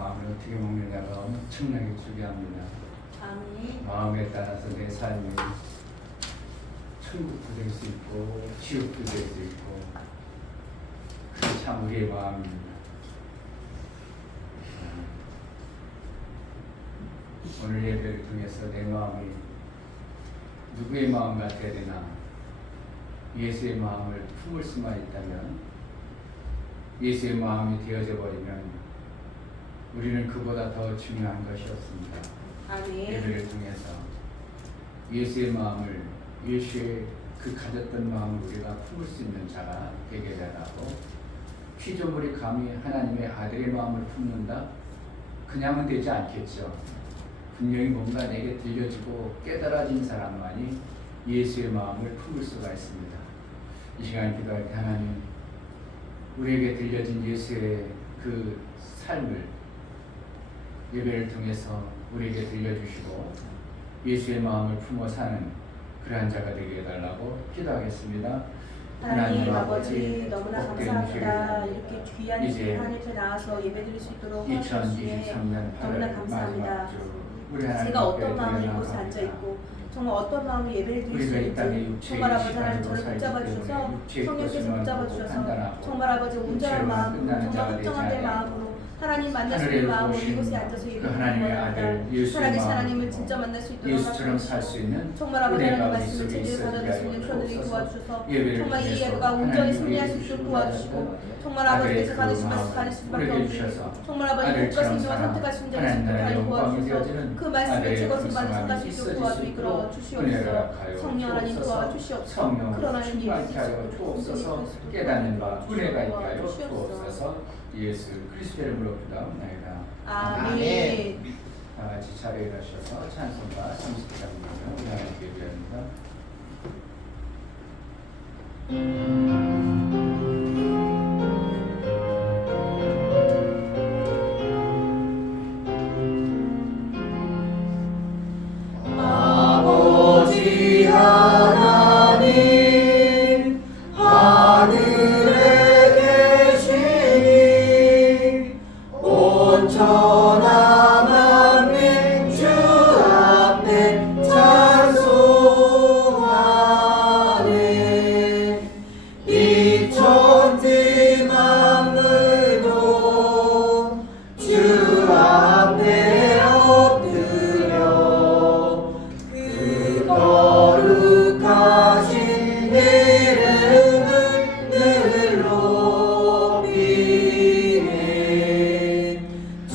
마음을 어떻게 먹느냐가 엄청나게 중요합니다. 아멘. 마음에 따라서 내 삶이 천국도 될 수 있고 지옥도 될 수 있고 그게 참 우리의 마음입니다. 오늘 예배를 통해서 내 마음이 누구의 마음 같아야 되나? 예수의 마음을 품을 수만 있다면, 예수의 마음이 되어져 버리면 우리는 그보다 더 중요한 것이 없습니다. 아멘. 예배를 통해서 예수의 마음을, 예수의 그 가졌던 마음을 우리가 품을 수 있는 자가 되게 되라고, 피조물이 감히 하나님의 아들의 마음을 품는다? 그냥은 되지 않겠죠. 분명히 뭔가 내게 들려지고 깨달아진 사람만이 예수의 마음을 품을 수가 있습니다. 이 시간 기도할 때 하나님, 우리에게 들려진 예수의 그 삶을 예배를 통해서 우리에게 들려주시고 예수의 마음을 품어 사는 그러한 자가 되게 해달라고 기도하겠습니다. 하나님 아버지 너무나 감사합니다. 이렇게 귀한 이제 하나님 앞에 나와서 예배드릴 수 있도록 해주시니 2023년 8월 너무나 감사합니다. 마지막 주 우리 하나님 제가 어떤 앞에 마음으로 드리는 이곳에 앉아 감사합니다. 있고 정말 어떤 마음으로 예배를 드릴 수 우리가 이 땅에 있는지 육체의 정말 아버지 하나님 시간으로 저를 살기 붙잡아 때문에 주셔서 육체의 성령께서 것을 붙잡아 보고 주셔서 판단하고 정말 아버지 온전한 육체로만 마음으로 끝나는 자가 정말 되지 걱정한 내 않게 마음으로 하나님 만날 수 하늘에 있는 마음으로 오신 이곳에 앉아서 그 예배를 하나님의 드립니다. 아들 예수의 살아계신 마음으로 하나님을 진짜 만날 수 있도록 예수처럼 살 수 있는 정말 아버지 은혜가 하나님 우리 말씀을 속에 제대로 있어지게 받아들일 수 있는 하여 그런들이 주옵소서. 도와주셔서 예배를 정말 이 통해서 예배가 온전히 하나님의 승리할 수 예수를 있도록 도와주시고 정말 아들의 아버지께서 그 받으신 말씀 마음을 받으실 수밖에 우리에게 없는 주셔서 정말 아버지 복과 아들처럼 생명을 살아 선택할 수 있는 하나님 나라의 잘 영광이 도와주셔서 되어지는 그 말씀을 아들의 죽어서 받은 풍성함이 선까지 있어질 이끌어 수 이끌어 있도록 주시옵소서. 은혜를 하여 성령 하나님 주옵소서. 도와주시옵소서. 성령으로 그러나 충만케 하여 주옵소서. 깨닫는 바 은혜가 있게 하여 주옵소서. 주옵소서. 예수 그리스도의 이름으로 기도합니다. 아멘. 다 같이 자리에 일어서서 찬송가 30장을 우리 하나님께 드립니다. 아버지 하나님 하늘에 계시니 온천하 만민 주 앞에 찬송하네. 이 천지 만물도 주 앞에 엎드려 그 거룩하신 이름을 늘 높이네. 주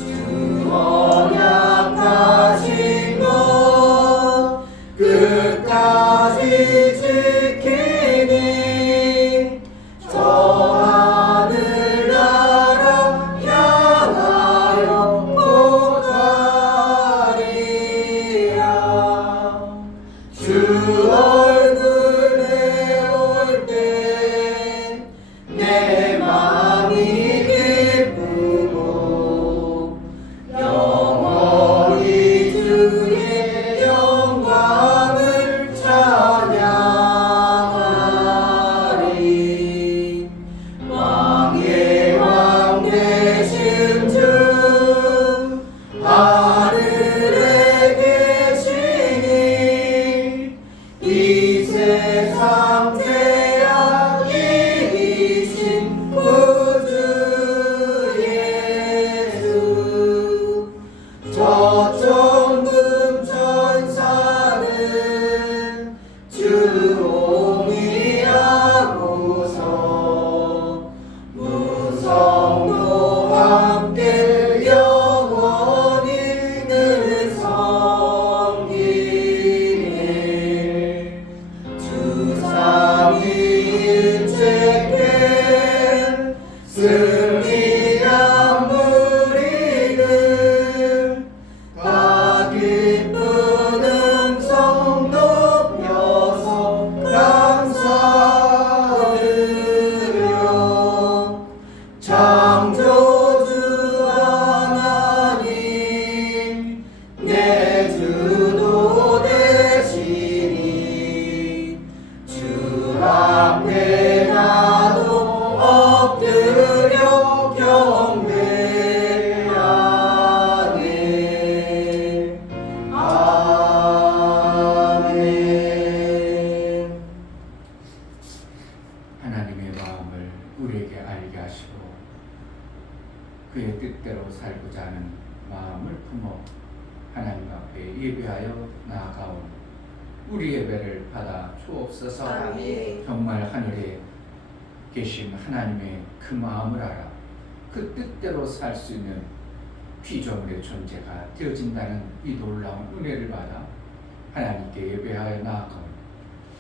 그의 뜻대로 살고자 하는 마음을 품어 하나님 앞에 예배하여 나아가온 우리 예배를 받아 주옵소서. 아멘. 정말 하늘에 계신 하나님의 그 마음을 알아 그 뜻대로 살 수 있는 피조물의 존재가 되어진다는 이 놀라운 은혜를 받아 하나님께 예배하여 나아가온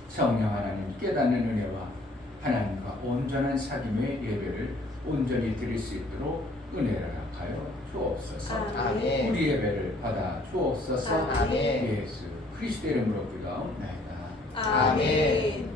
성령 하나님 깨닫는 은혜와 하나님과 온전한 사귐의 예배를 온전히 드릴 수 있도록 은혜를 허락하여 주옵소서. 아멘. 우리 예배를 받아 주옵소서. 아멘. 예수 그리스도 이름으로 기도하옵나이다. 아멘.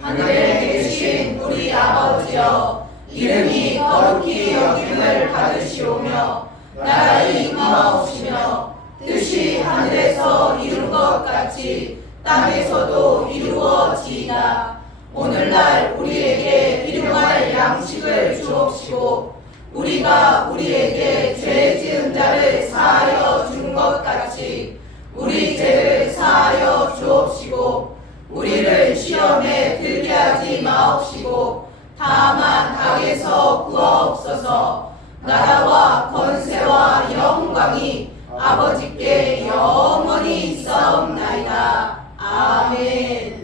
하늘에 계신 우리 아버지여, 이름이 거룩히 여김을 받으시오며 나라의 임하옵시며 뜻이 하늘에서 이룬 것 같이 땅에서도 이루어지이다. 오늘날 우리에게 일용할 양식을 주옵시고 우리가 우리에게 죄 지은 자를 사하여 준 것 같이 우리 죄를 사하여 주옵시고 우리를 시험에 들게 하지 마옵시고 다만 악에서 구하옵소서. 나라와 권세와 영광이 아버지께 영원히 있사옵나이다. 아멘.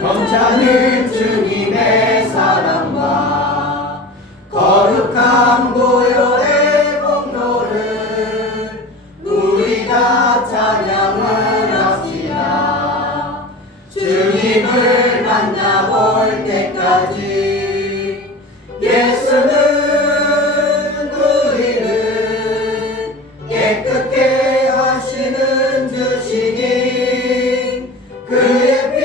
감사는 주님의 사랑과 거룩한 보혈의 공로를 우리가 찬양을 합시다. 주님을 만나볼 때까지 예수는 우리를 깨끗게 하시는 주시니 그의 피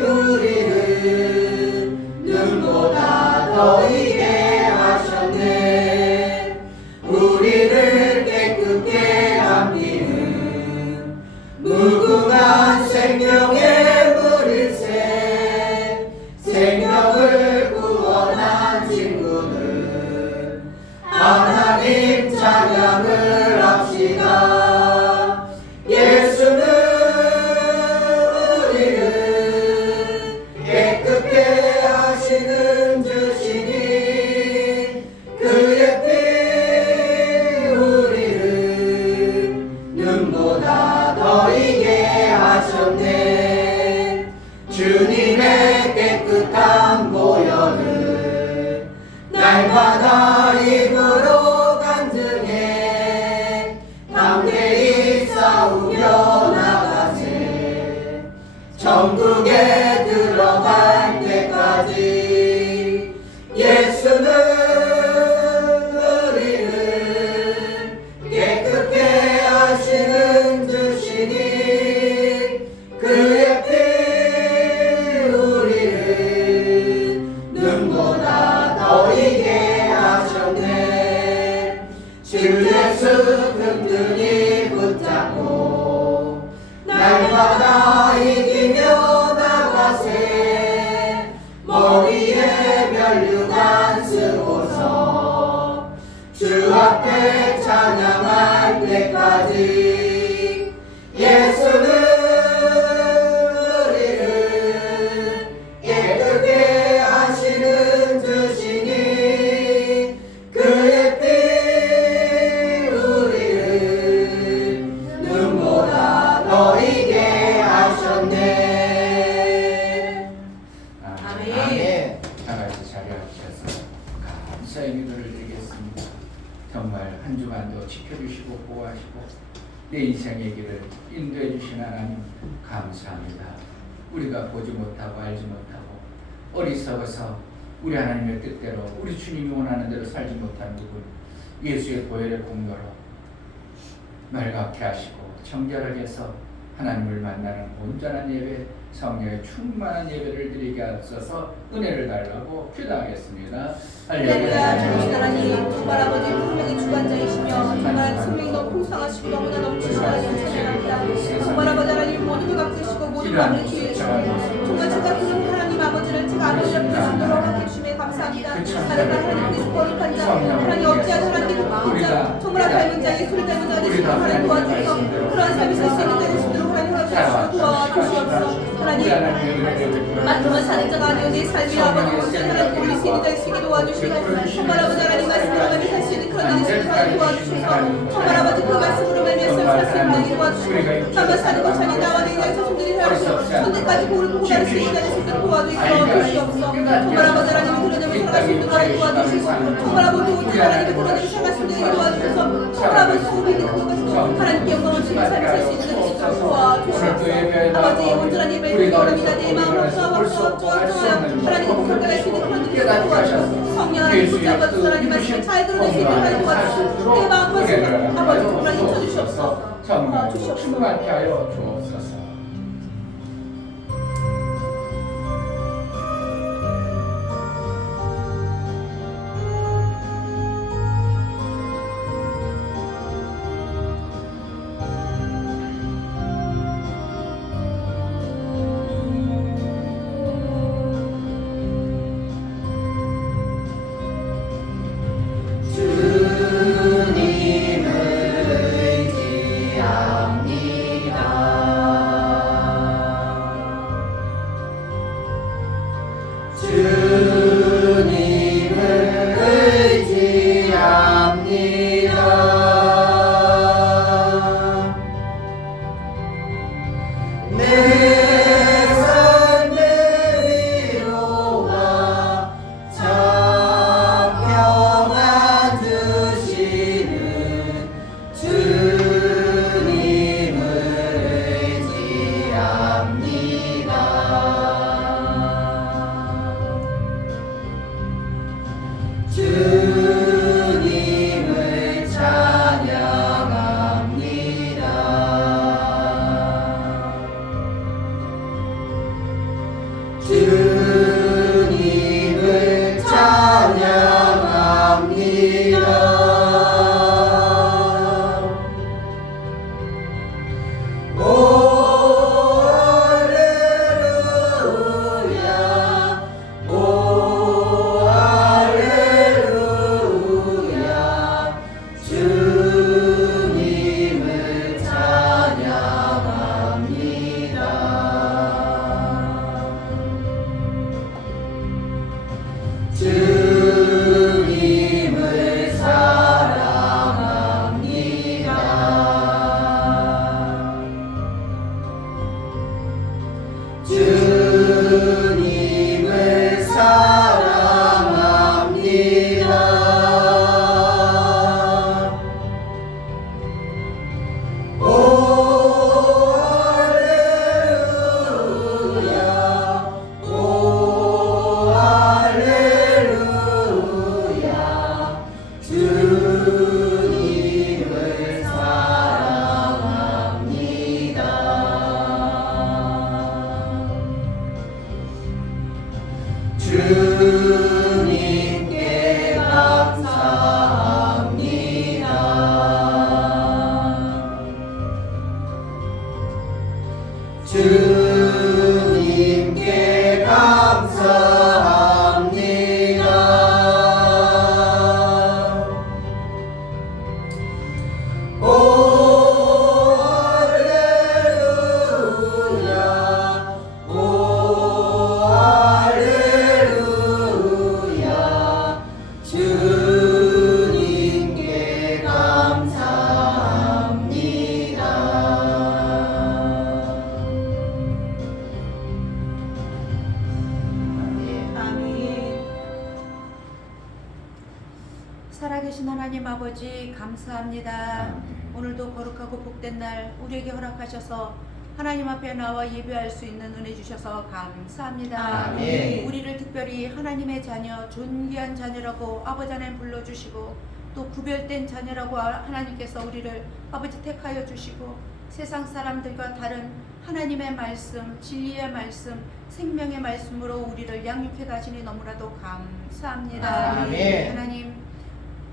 우리를 눈보다 더 이게 하셨네. 우리를 깨끗게 한 피는 무궁한 생명의 물일세. 생명을 구원한 친구들 하나님 찬양을 합시다. 예수는 우리를 깨끗게 하시는 주시니 그의 피 우리를 눈보다 더 이게 하셨네. 주님의 깨끗한 보혈을 날마다 입으로 간증해 담대히 싸우며 나가세. 천국에 들어갈 때까지 예수는 우리를 깨끗게 하시는 주시니 그의 피 우리를 눈보다 더 이게 하셨네. 주 예수 든든히 붙잡고 날마다 이기며 나가세. 머리에 면류관 쓰고서 주 앞에 찬양할 때까지 예수는 우리를 깨끗게 하시는 주시니 그의 피 우리를 눈보다 더 이게 하셨네. 아멘. 다 같이 자리하셔서 감사의 기도를 드리겠습니다. 정말 한 주간도 지켜주시고 보호하시고 내 인생의 길을 인도해 주신 하나님 감사합니다. 우리가 보지 못하고 알지 못하고 어리석어서 우리 하나님의 뜻대로 우리 주님이 원하는 대로 살지 못한 부분 예수의 보혈의 공로로 맑게 하시고 정결하게 해서 하나님을 만나는 온전한 예배, 성령의 충만한 예배를 드리게 하셔서 은혜를 달라고 기도하겠습니다. 할렐루야. 주신 하나님, 정말 아버지 생명의 주관자이시며 정말 생명이 너무 풍성하시고 너무나 넘치시고 찬양합니다. 정말 아버지 하나님 모든 것 되시고 모든 것을 기회주시고 정말 제가 그 하나님 아버지를 제가 아버지 앞에 주도록 하게 주심에 감사합니다. 하나님 하나님께서 거룩한 자 하나님 어찌하여 하나님께서 부자 정말 닮은 자의 소리 닮은 자의 되시고 하나님 도와주셔서 그러한 삶이 살 수 있는 때를 주도록 하나님 허락하시고 도와주시옵소서. 하나님 만큼은 사는 자가 아니오 내 삶이 아버지 온전히 하나님 올릴 수 있는 자의 시기 도와주시고 정말 아버지 하나님 말씀으로 말미 살수 있는 그런 일이 있을 하나님 도와주셔서 정말 아버지 그 말씀으로 말미암아 살수 있는 일이 도와주시고 나만 사는 것 아니 나와 내 인생 자손들이 살아서 선대까지 보를 보고 다를 수 있는 자를 수 있도록 도와주시옵소서. 정말 아버지 하나님이 드러내며 살아갈 수 있도록 하나님 도와주시고 정말 아버지 오직 하나님이 드러내며 살아갈 수 있는 일이 도와주셔서 정말 아버지 소금이 있는 그것으로 하나님께 영광을 주며 삶을 살 수 있는 것을 도와주시옵소서. 아버지 온전한 예배를 드리기 원합니다. 내 마음을 하나님 평가할 수 있는 그런 일을 도와주시고 성령 하나님 붙잡아주셔서 하나님 말씀을 잘 들어낼 수 있는 하나님 도와주시고 내 마음과 생각 아버지 정말 인쳐주시옵소서. 정말 충만케 하여 주옵소서. 주님께 감사합니다. 주님께 감사합니다. 오 할렐루야, 오 할렐루야, 주님께 감사합니다. 아멘. 살아계신 하나님 아버지 감사합니다. 아멘. 오늘도 거룩하고 복된 날 우리에게 허락하셔서 하나님 앞에 나와 예배할 수 있는 은혜 주셔서 감사합니다. 아멘. 우리를 특별히 하나님의 자녀, 존귀한 자녀라고 아버지 하나님 불러주시고 또 구별된 자녀라고 하나님께서 우리를 아버지 택하여 주시고 세상 사람들과 다른 하나님의 말씀, 진리의 말씀, 생명의 말씀으로 우리를 양육해 가시니 너무나도 감사합니다. 아멘. 하나님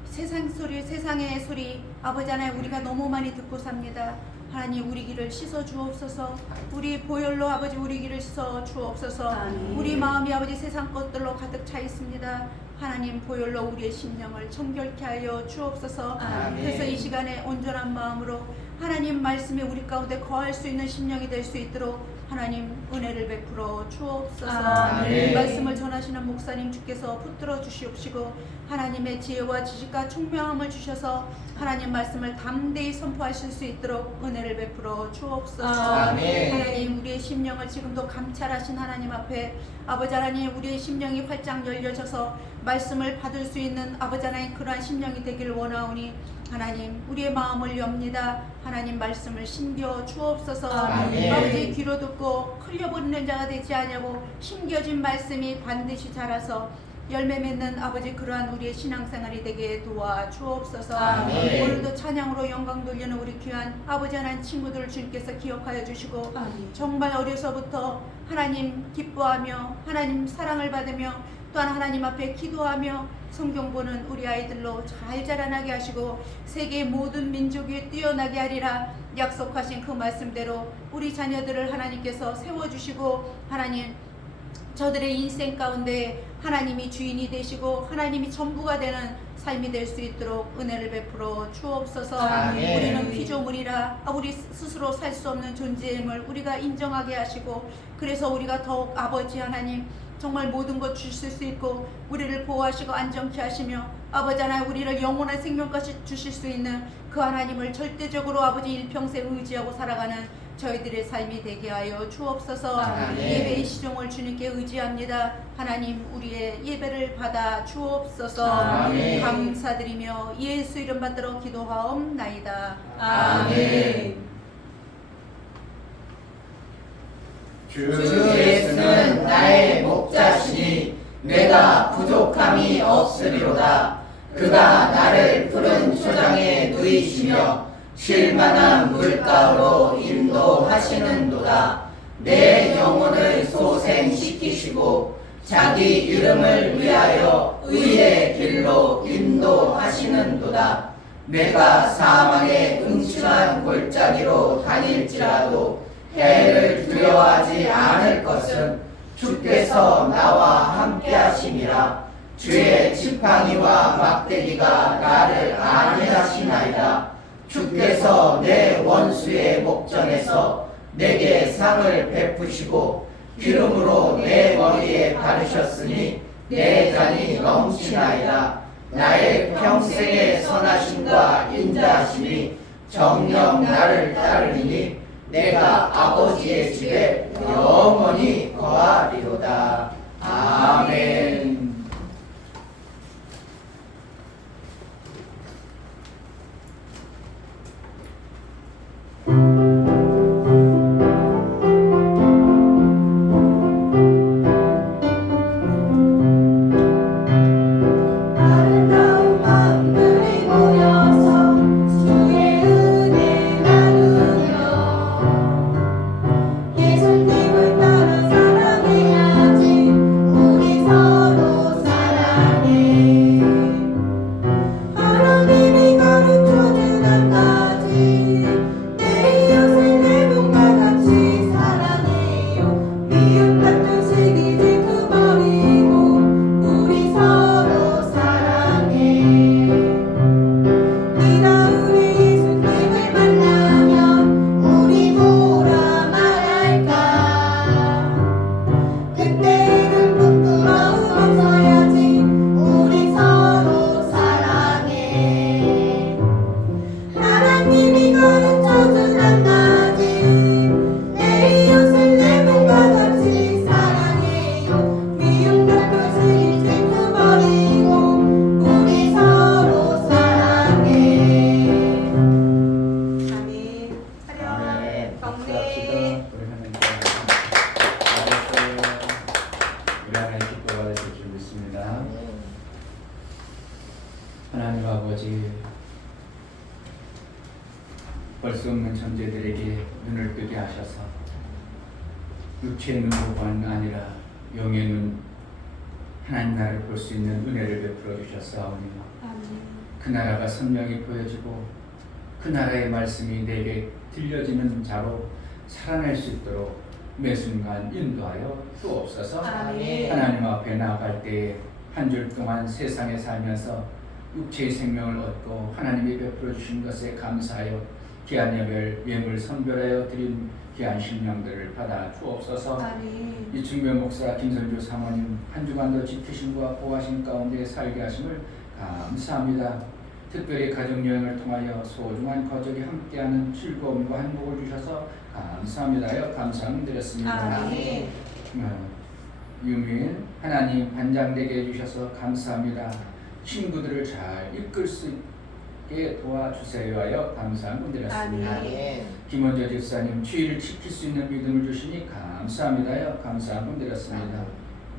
세상 소리, 세상의 소리 아버지 하나님 우리가 너무 많이 듣고 삽니다. 하나님 우리 귀를 씻어 주옵소서. 우리 보혈로 아버지 우리 귀를 씻어 주옵소서. 아멘. 우리 마음이 아버지 세상 것들로 가득 차 있습니다. 하나님 보혈로 우리의 심령을 정결케 하여 주옵소서. 아멘. 그래서 이 시간에 온전한 마음으로 하나님 말씀에 우리 가운데 거할 수 있는 심령이 될 수 있도록 하나님 은혜를 베풀어 주옵소서. 아멘. 말씀을 전하시는 목사님 주께서 붙들어 주시옵시고 하나님의 지혜와 지식과 총명함을 주셔서 하나님 말씀을 담대히 선포하실 수 있도록 은혜를 베풀어 주옵소서. 아멘. 하나님 우리의 심령을 지금도 감찰하신 하나님 앞에 아버지 하나님 우리의 심령이 활짝 열려져서 말씀을 받을 수 있는 아버지 하나님 그러한 심령이 되기를 원하오니 하나님 우리의 마음을 엽니다. 하나님 말씀을 심겨 주옵소서. 아멘. 아버지 귀로 듣고 흘려버리는 자가 되지 아니하고 심겨진 말씀이 반드시 자라서 열매 맺는 아버지 그러한 우리의 신앙생활이 되게 도와 주옵소서. 아멘. 오늘도 찬양으로 영광 돌리는 우리 귀한 아버지 하나님 친구들을 주님께서 기억하여 주시고 아멘. 정말 어려서부터 하나님 기뻐하며 하나님 사랑을 받으며 또한 하나님 앞에 기도하며 성경 보는 우리 아이들로 잘 자라나게 하시고 세계의 모든 민족 위에 뛰어나게 하리라 약속하신 그 말씀대로 우리 자녀들을 하나님께서 세워주시고 하나님 저들의 인생 가운데 하나님이 주인이 되시고 하나님이 전부가 되는 삶이 될 수 있도록 은혜를 베풀어 주옵소서. 아멘. 우리는 피조물이라 우리 스스로 살 수 없는 존재임을 우리가 인정하게 하시고 그래서 우리가 더욱 아버지 하나님 정말 모든 것 주실 수 있고 우리를 보호하시고 안정케 하시며 아버지 하나님 우리를 영원한 생명까지 주실 수 있는 그 하나님을 절대적으로 아버지 일평생 의지하고 살아가는 저희들의 삶이 되게 하여 주옵소서. 아멘. 예배의 시종을 주님께 의지합니다. 하나님 우리의 예배를 받아 주옵소서. 아멘. 감사드리며 예수 이름 받들어 기도하옵나이다. 아멘. 주 주 예수는 나의 목자시니 내가 부족함이 없으리로다. 그가 나를 푸른 초장에 누이시며 쉴만한 물가로 인도하시는도다. 내 영혼을 소생시키시고 자기 이름을 위하여 의의 길로 인도하시는도다. 내가 사망의 음침한 골짜기로 다닐지라도 해를 두려워하지 않을 것은 주께서 나와 함께 하심이라. 주의 지팡이와 막대기가 나를 안위하시나이다. 주께서 내 원수의 목전에서 내게 상을 베푸시고 기름으로 내 머리에 바르셨으니 내 잔이 넘치나이다. 나의 평생의 선하심과 인자하심이 정녕 나를 따르리니 내가 아버지의 집에 영원히 거하리로다. 아멘. 아름다운 마음들이 모여서 주의 은혜 나누며 예수님을 따라 사랑해야지. 우리 서로 사랑해. 하나님이 가르쳐준 한 가지, 내 이웃을 내 몸과 같이 사랑해요. 미움 같은 시기 질투버리고 우리 서로 사랑해. 네가 우리 예수님을 만나면 우리 뭐라 말할까. 그때는 부끄러움 없어야지. 우리 서로 사랑해. 하나님이 가르쳐준 한 가지, 내 이웃을 내 몸과 같이 사랑해요. 미움 같은 시기 질투버리고 우리 서로 사랑해. 아멘. 아멘. 박수합시다. 우리 하나님께 잘했어요. 우리 하나님 기뻐 받으실 줄 믿습니다. 하나님 아버지, 볼 수 없는 존재들에게 눈을 뜨게 하셔서 육체의 눈으로만 아니라 영의 눈, 하나님 나라를 볼 수 있는 은혜를 베풀어 주셨사오니 그 나라가 선명히 보여지고 그 나라의 말씀이 내게 들려지는 자로 살아낼 수 있도록 매 순간 인도하여 주옵소서. 아멘. 하나님 앞에 나아갈 때에 한 줄 동안 세상에 살면서 육체의 생명을 얻고 하나님이 베풀어 주신 것에 감사하여 귀한 예별 예물 선별하여 드린 귀한 심령들을 받아 주옵소서. 아멘. 이충변 목사 김선주 사모님 한 주간도 지키심과 보호하심 가운데 살게 하심을 감사합니다. 특별히 가족여행을 통하여 소중한 가족이 함께하는 즐거움과 행복을 주셔서 감사합니다. 감사함 드렸습니다. 아멘. 유민 하나님 반장되게 해주셔서 감사합니다. 친구들을 잘 이끌 수 있게 도와주세요 하여 감사함 드렸습니다. 아멘. 김원재 집사님 주의를 지킬 수 있는 믿음을 주시니 감사합니다. 감사함 드렸습니다.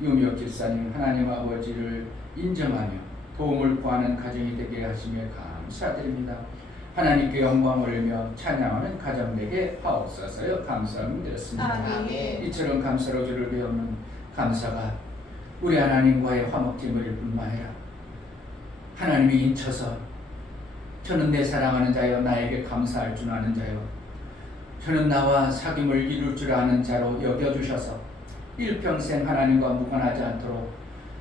유미옥 집사님 하나님 아버지를 인정하며 도움을 구하는 가정이 되게 하시며 감사드립니다. 하나님께 영광 올리며 찬양하는 가정 되게 하옵소서요. 감사함 드렸습니다. 아멘. 이처럼 감사로 주를 배우는 감사가 우리 하나님과의 화목제물일 뿐만 아니라 하나님이 인쳐서 저는 내 사랑하는 자여 나에게 감사할 줄 아는 자여 저는 나와 사귐을 이룰 줄 아는 자로 여겨주셔서 일평생 하나님과 무관하지 않도록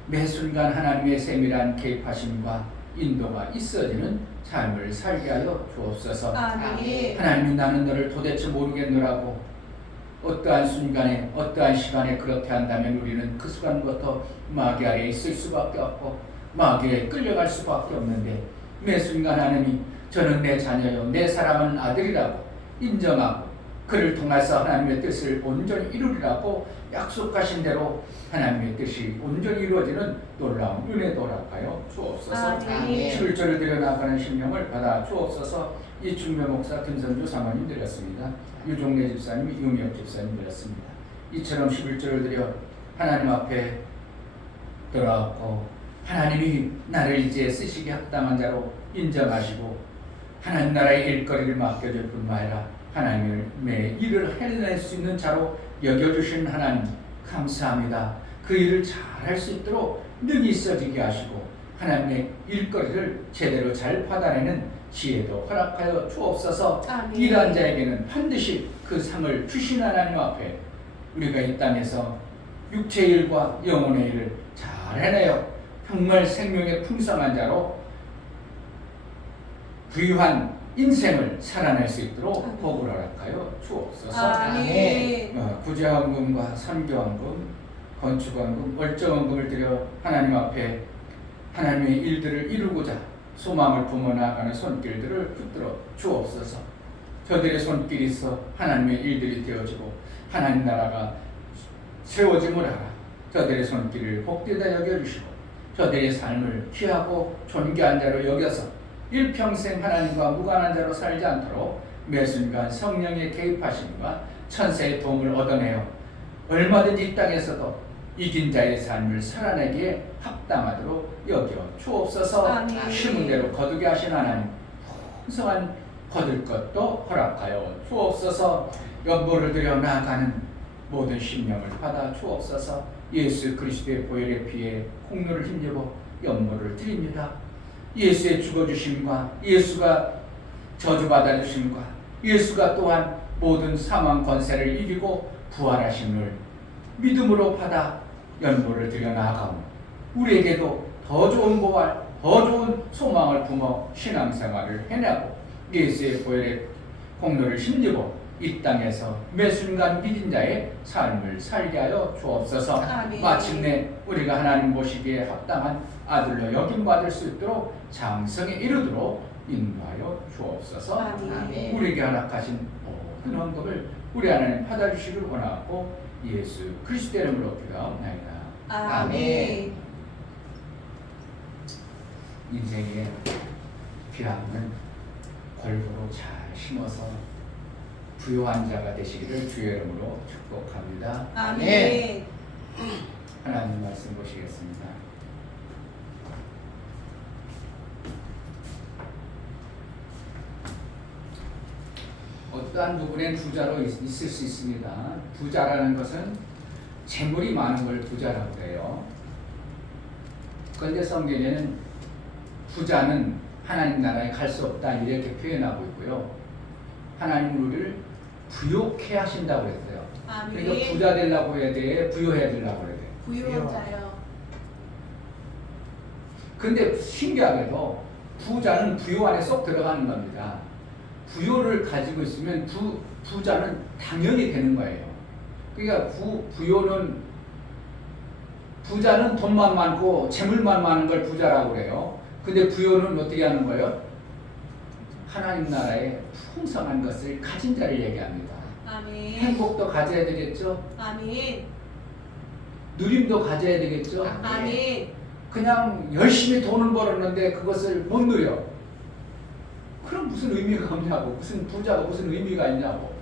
매 순간 하나님의 세밀한 개입하심과 인도가 있어지는 삶을 살게 하여 주옵소서. 아멘. 하나님이 나는 너를 도대체 모르겠노라고 어떠한 순간에 어떠한 시간에 그렇게 한다면 우리는 그 순간부터 마귀 아래에 있을 수밖에 없고 마귀에 끌려갈 수밖에 없는데 매 순간 하나님이 저는 내 자녀요 내 사랑하는 아들이라고 인정하고 그를 통해서 하나님의 뜻을 온전히 이루리라고 약속하신 대로 하나님의 뜻이 온전히 이루어지는 놀라운 은혜도 허락하여 주옵소서. 아멘. 11절을 드려 나가는 심령을 받아 주옵소서. 이충변 목사 김선주 사모님 드렸습니다. 유종래 집사님 유미혁 집사님 드렸습니다. 이처럼 11절을 드려 하나님 앞에 돌아왔고 하나님이 나를 이제 쓰시기 합당한 자로 인정하시고 하나님 나라의 일거리를 맡겨줄 뿐만 아니라 하나님을 매 일을 해낼 수 있는 자로 여겨주신 하나님 감사합니다. 그 일을 잘할 수 있도록 능히 써지게 하시고 하나님의 일거리를 제대로 잘 받아내는 지혜도 허락하여 주옵소서. 아멘. 일한 자에게는 반드시 그 상을 주신 하나님 앞에 우리가 이 땅에서 육체의 일과 영혼의 일을 잘 해내어 정말 생명의 풍성한 자로 부유한 인생을 살아낼 수 있도록 복을 허락하여 주옵소서. 아멘. 구제원금과 선교원금, 건축원금, 월정원금을 들여 하나님 앞에 하나님의 일들을 이루고자 소망을 품어 나아가는 손길들을 붙들어 주옵소서. 저들의 손길이 있어 하나님의 일들이 되어지고 하나님 나라가 세워짐을 알아 저들의 손길을 복되다 여겨주시고 저들의 삶을 귀하고 존귀한 자로 여겨서 일평생 하나님과 무관한 자로 살지 않도록 매 순간 성령의 개입하심과 천사의 도움을 얻어내어 얼마든지 이 땅에서도 이긴 자의 삶을 살아내기에 합당하도록 여겨 주옵소서. 아멘. 심은 대로 거두게 하신 하나님 풍성한 거둘 것도 허락하여 주옵소서. 연보를 들여 나아가는 모든 심령을 받아 주옵소서. 예수 그리스도의 보혈의 피에 콩로를 힘입어 연보를 드립니다. 예수의 죽어주심과 예수가 저주받아 주심과 예수가 또한 모든 사망 권세를 이기고 부활하심을 믿음으로 받아 연보를 드려 나아가오. 우리에게도 더 좋은 보활, 더 좋은 소망을 품어 신앙생활을 해내고 예수의 보혈의 공로를 힘입어 이 땅에서 매 순간 믿은 자의 삶을 살게 하여 주옵소서. 아멘. 마침내 우리가 하나님 보시기에 합당한 아들로 여김받을 수 있도록 장성에 이르도록 인도하여 주옵소서. 아멘. 우리에게 허락하신 모든 헌금을 우리 하나님 받아주시길 원하고 예수 그리스도의 이름으로 기도하옵나이다. 아멘. 인생의 귀함은 골고루 잘 심어서 부유한 자가 되시기를 주의 이름으로 축복합니다. 아멘. 하나님 말씀 보시겠습니다. 어떠한 부분엔 부자로 있을 수 있습니다. 부자라는 것은 재물이 많은 걸 부자라고 해요. 그런데 성경에는 부자는 하나님 나라에 갈 수 없다 이렇게 표현하고 있고요. 하나님은 우리를 부욕해 하신다고 했어요. 아멘. 그러니까 부자 되려고 해야 돼, 부유해야 되려고 해야 돼. 부유한 자요. 근데 신기하게도 부자는 부요 안에 쏙 들어가는 겁니다. 부요를 가지고 있으면 부자는 당연히 되는 거예요. 그러니까 부자는 돈만 많고 재물만 많은 걸 부자라고 그래요. 근데 부요는 어떻게 하는 거예요? 하나님 나라의 풍성한 것을 가진 자를 얘기합니다. 아멘. 행복도 가져야 되겠죠? 아멘. 누림도 가져야 되겠죠? 아멘. 그냥 열심히 돈을 벌었는데 그것을 못 누려. 그럼 무슨 의미가 없냐고. 무슨 부자가 무슨 의미가 있냐고.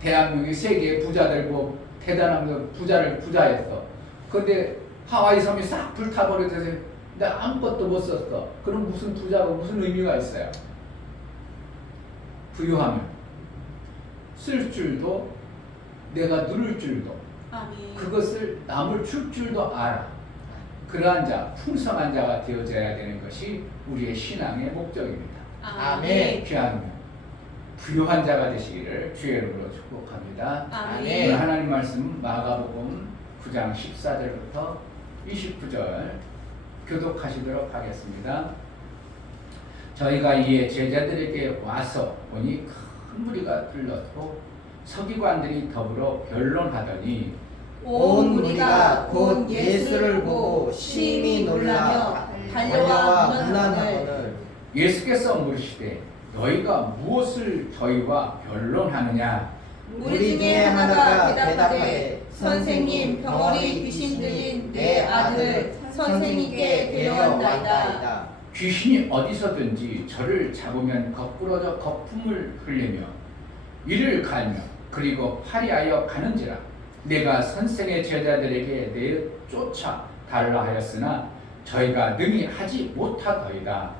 대한민국이 세계 부자들 뭐 대단한 그 부자였어. 근데 하와이 섬이 싹 불타버려서 내가 아무것도 못 썼어. 그럼 무슨 부자고 무슨 의미가 있어요? 부유하면 쓸 줄도 내가 누릴 줄도 아멘. 그것을 남을 줄 줄도 알아. 그러한 자, 풍성한 자가 되어져야 되는 것이 우리의 신앙의 목적입니다. 아멘. 귀한 부유한 자가 되시기를 주의 이름으로 축복합니다. 아멘. 오늘 하나님 말씀 마가복음 9장 14절부터 29절 교독하시도록 하겠습니다. 저희가 이에 제자들에게 와서 보니 큰 무리가 들렀고 서기관들이 더불어 변론하더니 온 무리가 곧 예수를 보고 심히 놀라며 달려와 문안하거늘 예수께서 물으시되 너희가 무엇을 저희와 변론하느냐? 우리 중에 하나가 대답하되 선생님 병원이 귀신 들린 내 아들을 선생님께 데려왔나이다. 귀신이 어디서든지 저를 잡으면 거꾸러져 거품을 흘리며 이를 갈며 그리고 파리하여 가는지라 내가 선생의 제자들에게 내쫓아 달라 하였으나 저희가 능히 하지 못하더이다.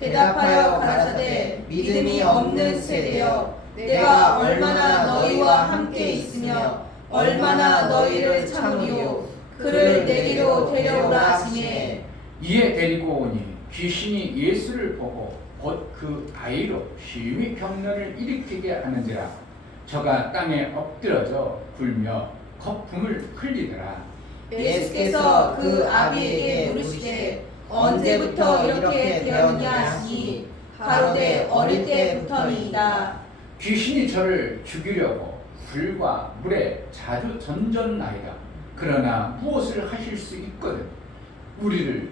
대답하여 가라사대 믿음이 없는 세대여 내가 얼마나 너희와 함께 있으며 얼마나 너희를 참으리요 그를 내리로 데려오라 하시매 이에 데리고 오니 귀신이 예수를 보고 곧 그 아이로 심히 병련을 일으키게 하는지라 저가 땅에 엎드러져 굴며 거품을 흘리더라. 예수께서 그 아비에게 물으시되 언제부터 이렇게 되었냐 하시니 가로되 어릴 때부터니이다. 귀신이 저를 죽이려고 불과 물에 자주 던졌나이다. 그러나 무엇을 하실 수 있거든 우리를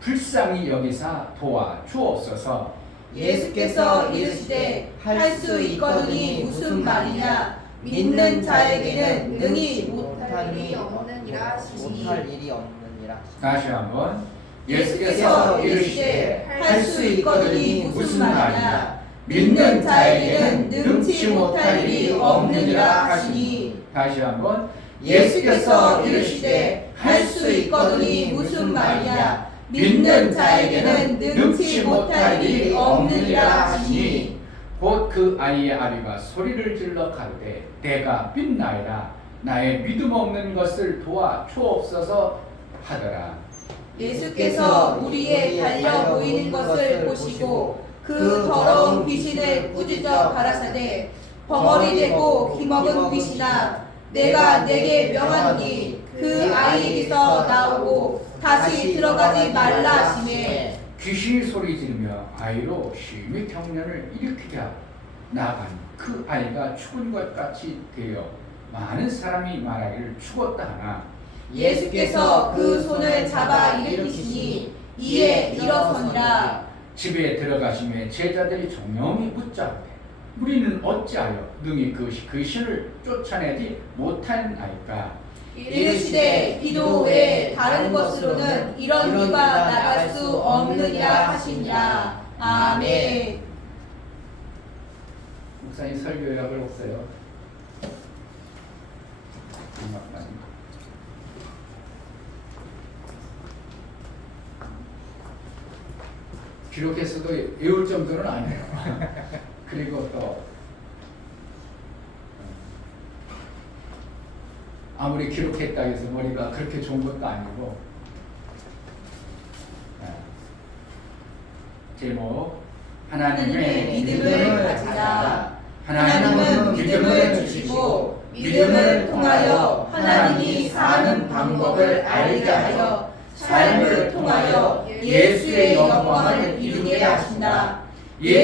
불쌍히 여기사 도와 주옵소서. 예수께서 이르시되 할 수 있거든이 무슨 말이냐 믿는 자에게는 능히 못할 일이 없느니라 하시니 못할 일이 없느니라. 다시 한번 예수께서 이르시되 할 수 있거든이 무슨 말이냐 믿는 자에게는 능치 못할 일이 없느니라 하시니 다시 한번 예수께서 이르시되 할 수 있거든이 무슨 말이냐 믿는 자에게는 능치 못할 일이 없느니라 하시니 곧 그 아이의 아비가 소리를 질러 가로되 내가 믿나이다 나의 믿음 없는 것을 도와 주옵소서 하더라. 예수께서 우리의 달려 보이는 것을 보시고 그 더러운 귀신을 꾸짖어 가라사대 벙어리 되고 기먹은 귀신아 내가 내게 명하노니 그 아이에게서 나오고 다시 들어가지 말라 하시매 귀신이 소리 지르며 아이로 심히 병련을 일으키게 하고 나간 그 아이가 죽은 것 같이 되어 많은 사람이 말하기를 죽었다 하나 예수께서 그 손을 잡아 일으키시니 이에 일어서니라. 집에 들어가시며 제자들이 종용히 묻자되 우리는 어찌하여 능히 그 귀신을 쫓아내지 못하나이까? 이르시되 기도 외에 다른 것으로는 이런 이가 나갈 수 없느니라 하시니라. 아멘. 목사님 설교 요약을 없어요. 기록했어도 외울 정도는 아니에요. 그리고 또 아무리 기록했다 해서 머리가 그렇게 좋은 것도 아니고 제목 하나님의 믿음을 가지자. 하나님은 믿음을 주시고 믿음을 통하여 하나님이 사는 방법을 알게 하여 삶을 통하여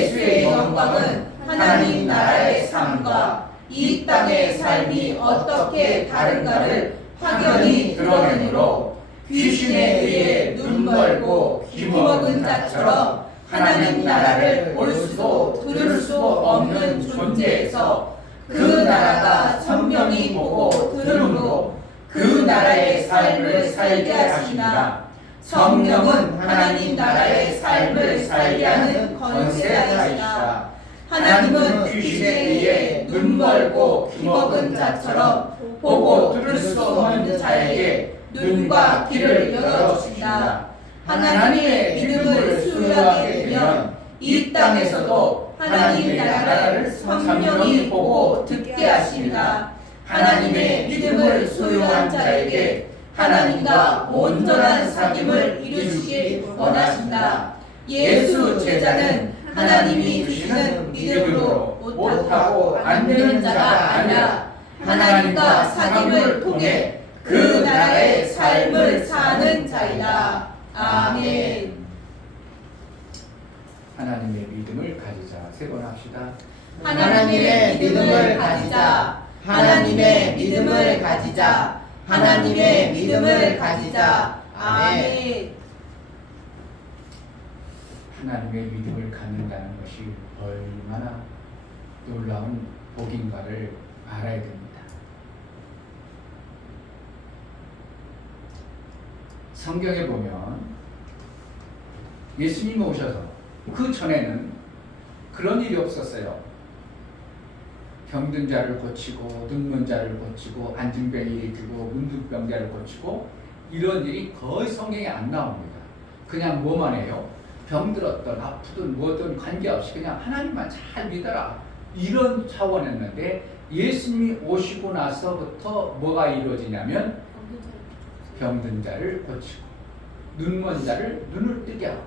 예수의 영광은 하나님 나라의 삶과 이 땅의 삶이 어떻게 다른가를 확연히 드러내므로 귀신에 의해 눈 멀고 귀 먹은 자처럼 하나님 나라를 볼 수도 들을 수도 없는 존재에서 그 나라가 선명히 보고 들음으로 그 나라의 삶을 살게 하시니라. 성령은 하나님 나라의 삶을 살게 하는 권세자이시다. 하나님은 귀신에 의해 눈 멀고 귀 먹은 자처럼 보고 들을 수 없는 자에게 눈과 귀를 열어주신다. 하나님의 믿음을 수요하게 되면 이 땅에서도 하나님 나라를 선명히 보고 듣게 하십니다. 하나님의 믿음을 소유한 자에게 하나님과 온전한 사귐을 이루시길 원하신다. 예수 제자는 하나님이 주시는 믿음으로 못하고 안 되는 자가 아니라 하나님과 사귐을 통해 그 나라의 삶을 사는 자이다. 아멘. 하나님의 믿음을 가지자. 세 번 합시다. 하나님의 믿음을 가지자. 하나님의 믿음을 가지자. 하나님의 믿음을 가지자. 아멘. 하나님의 믿음을 갖는다는 것이 얼마나 놀라운 복인가를 알아야 됩니다. 성경에 보면 예수님이 오셔서 그 전에는 그런 일이 없었어요. 병든 자를 고치고 늙는 자를 고치고 안진병 일으키고 문둥병자를 고치고 이런 일이 거의 성경에 안 나옵니다. 그냥 뭐만 해요? 병들었던 아프든 뭐든 관계없이 그냥 하나님만 잘 믿어라 이런 차원이었는데 예수님이 오시고 나서부터 뭐가 이루어지냐면 병든 자를 고치고 눈먼 자를 눈을 뜨게 하고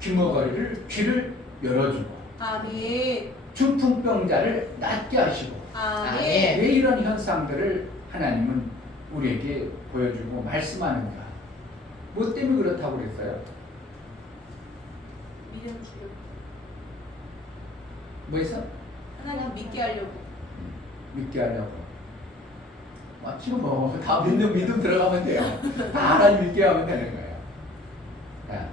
귀머거리를 귀를 열어주고 아멘. 중풍병자를 낫게 하시고 아멘. 왜 이런 현상들을 하나님은 우리에게 보여주고 말씀하는가? 뭐 때문에 그렇다고 그랬어요? 믿음 주려고. 뭐해서? 하나님 믿게 하려고. 믿게 하려고. 맞지 뭐. 다 믿음 들어가면 돼요. 다 하나님 믿게 하면 되는 거예요. 네.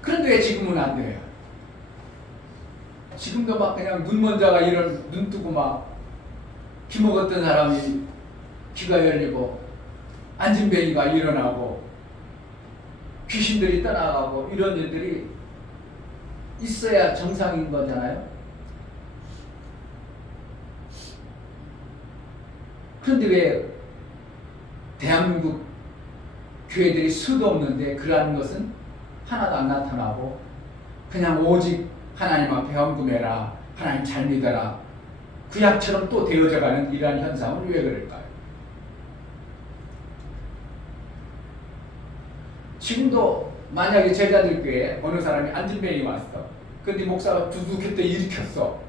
그런데 왜 지금은 안 돼요? 지금도 막 그냥 눈먼 자가 이런 눈 뜨고 막 피 먹었던 사람이 귀가 열리고 안진뱅이가 일어나고 귀신들이 떠나가고 이런 일들이 있어야 정상인 거잖아요. 그런데 왜 대한민국 교회들이 수도 없는데 그러한 것은 하나도 안 나타나고 그냥 오직 하나님 앞에 헌금해라, 하나님 잘 믿어라, 구약처럼 또 되어져가는 이러한 현상은 왜 그럴까요? 지금도 만약에 제자들 교회에 어느 사람이 안진뱅이 왔어. 근데 목사가 두둑했더니 일으켰어.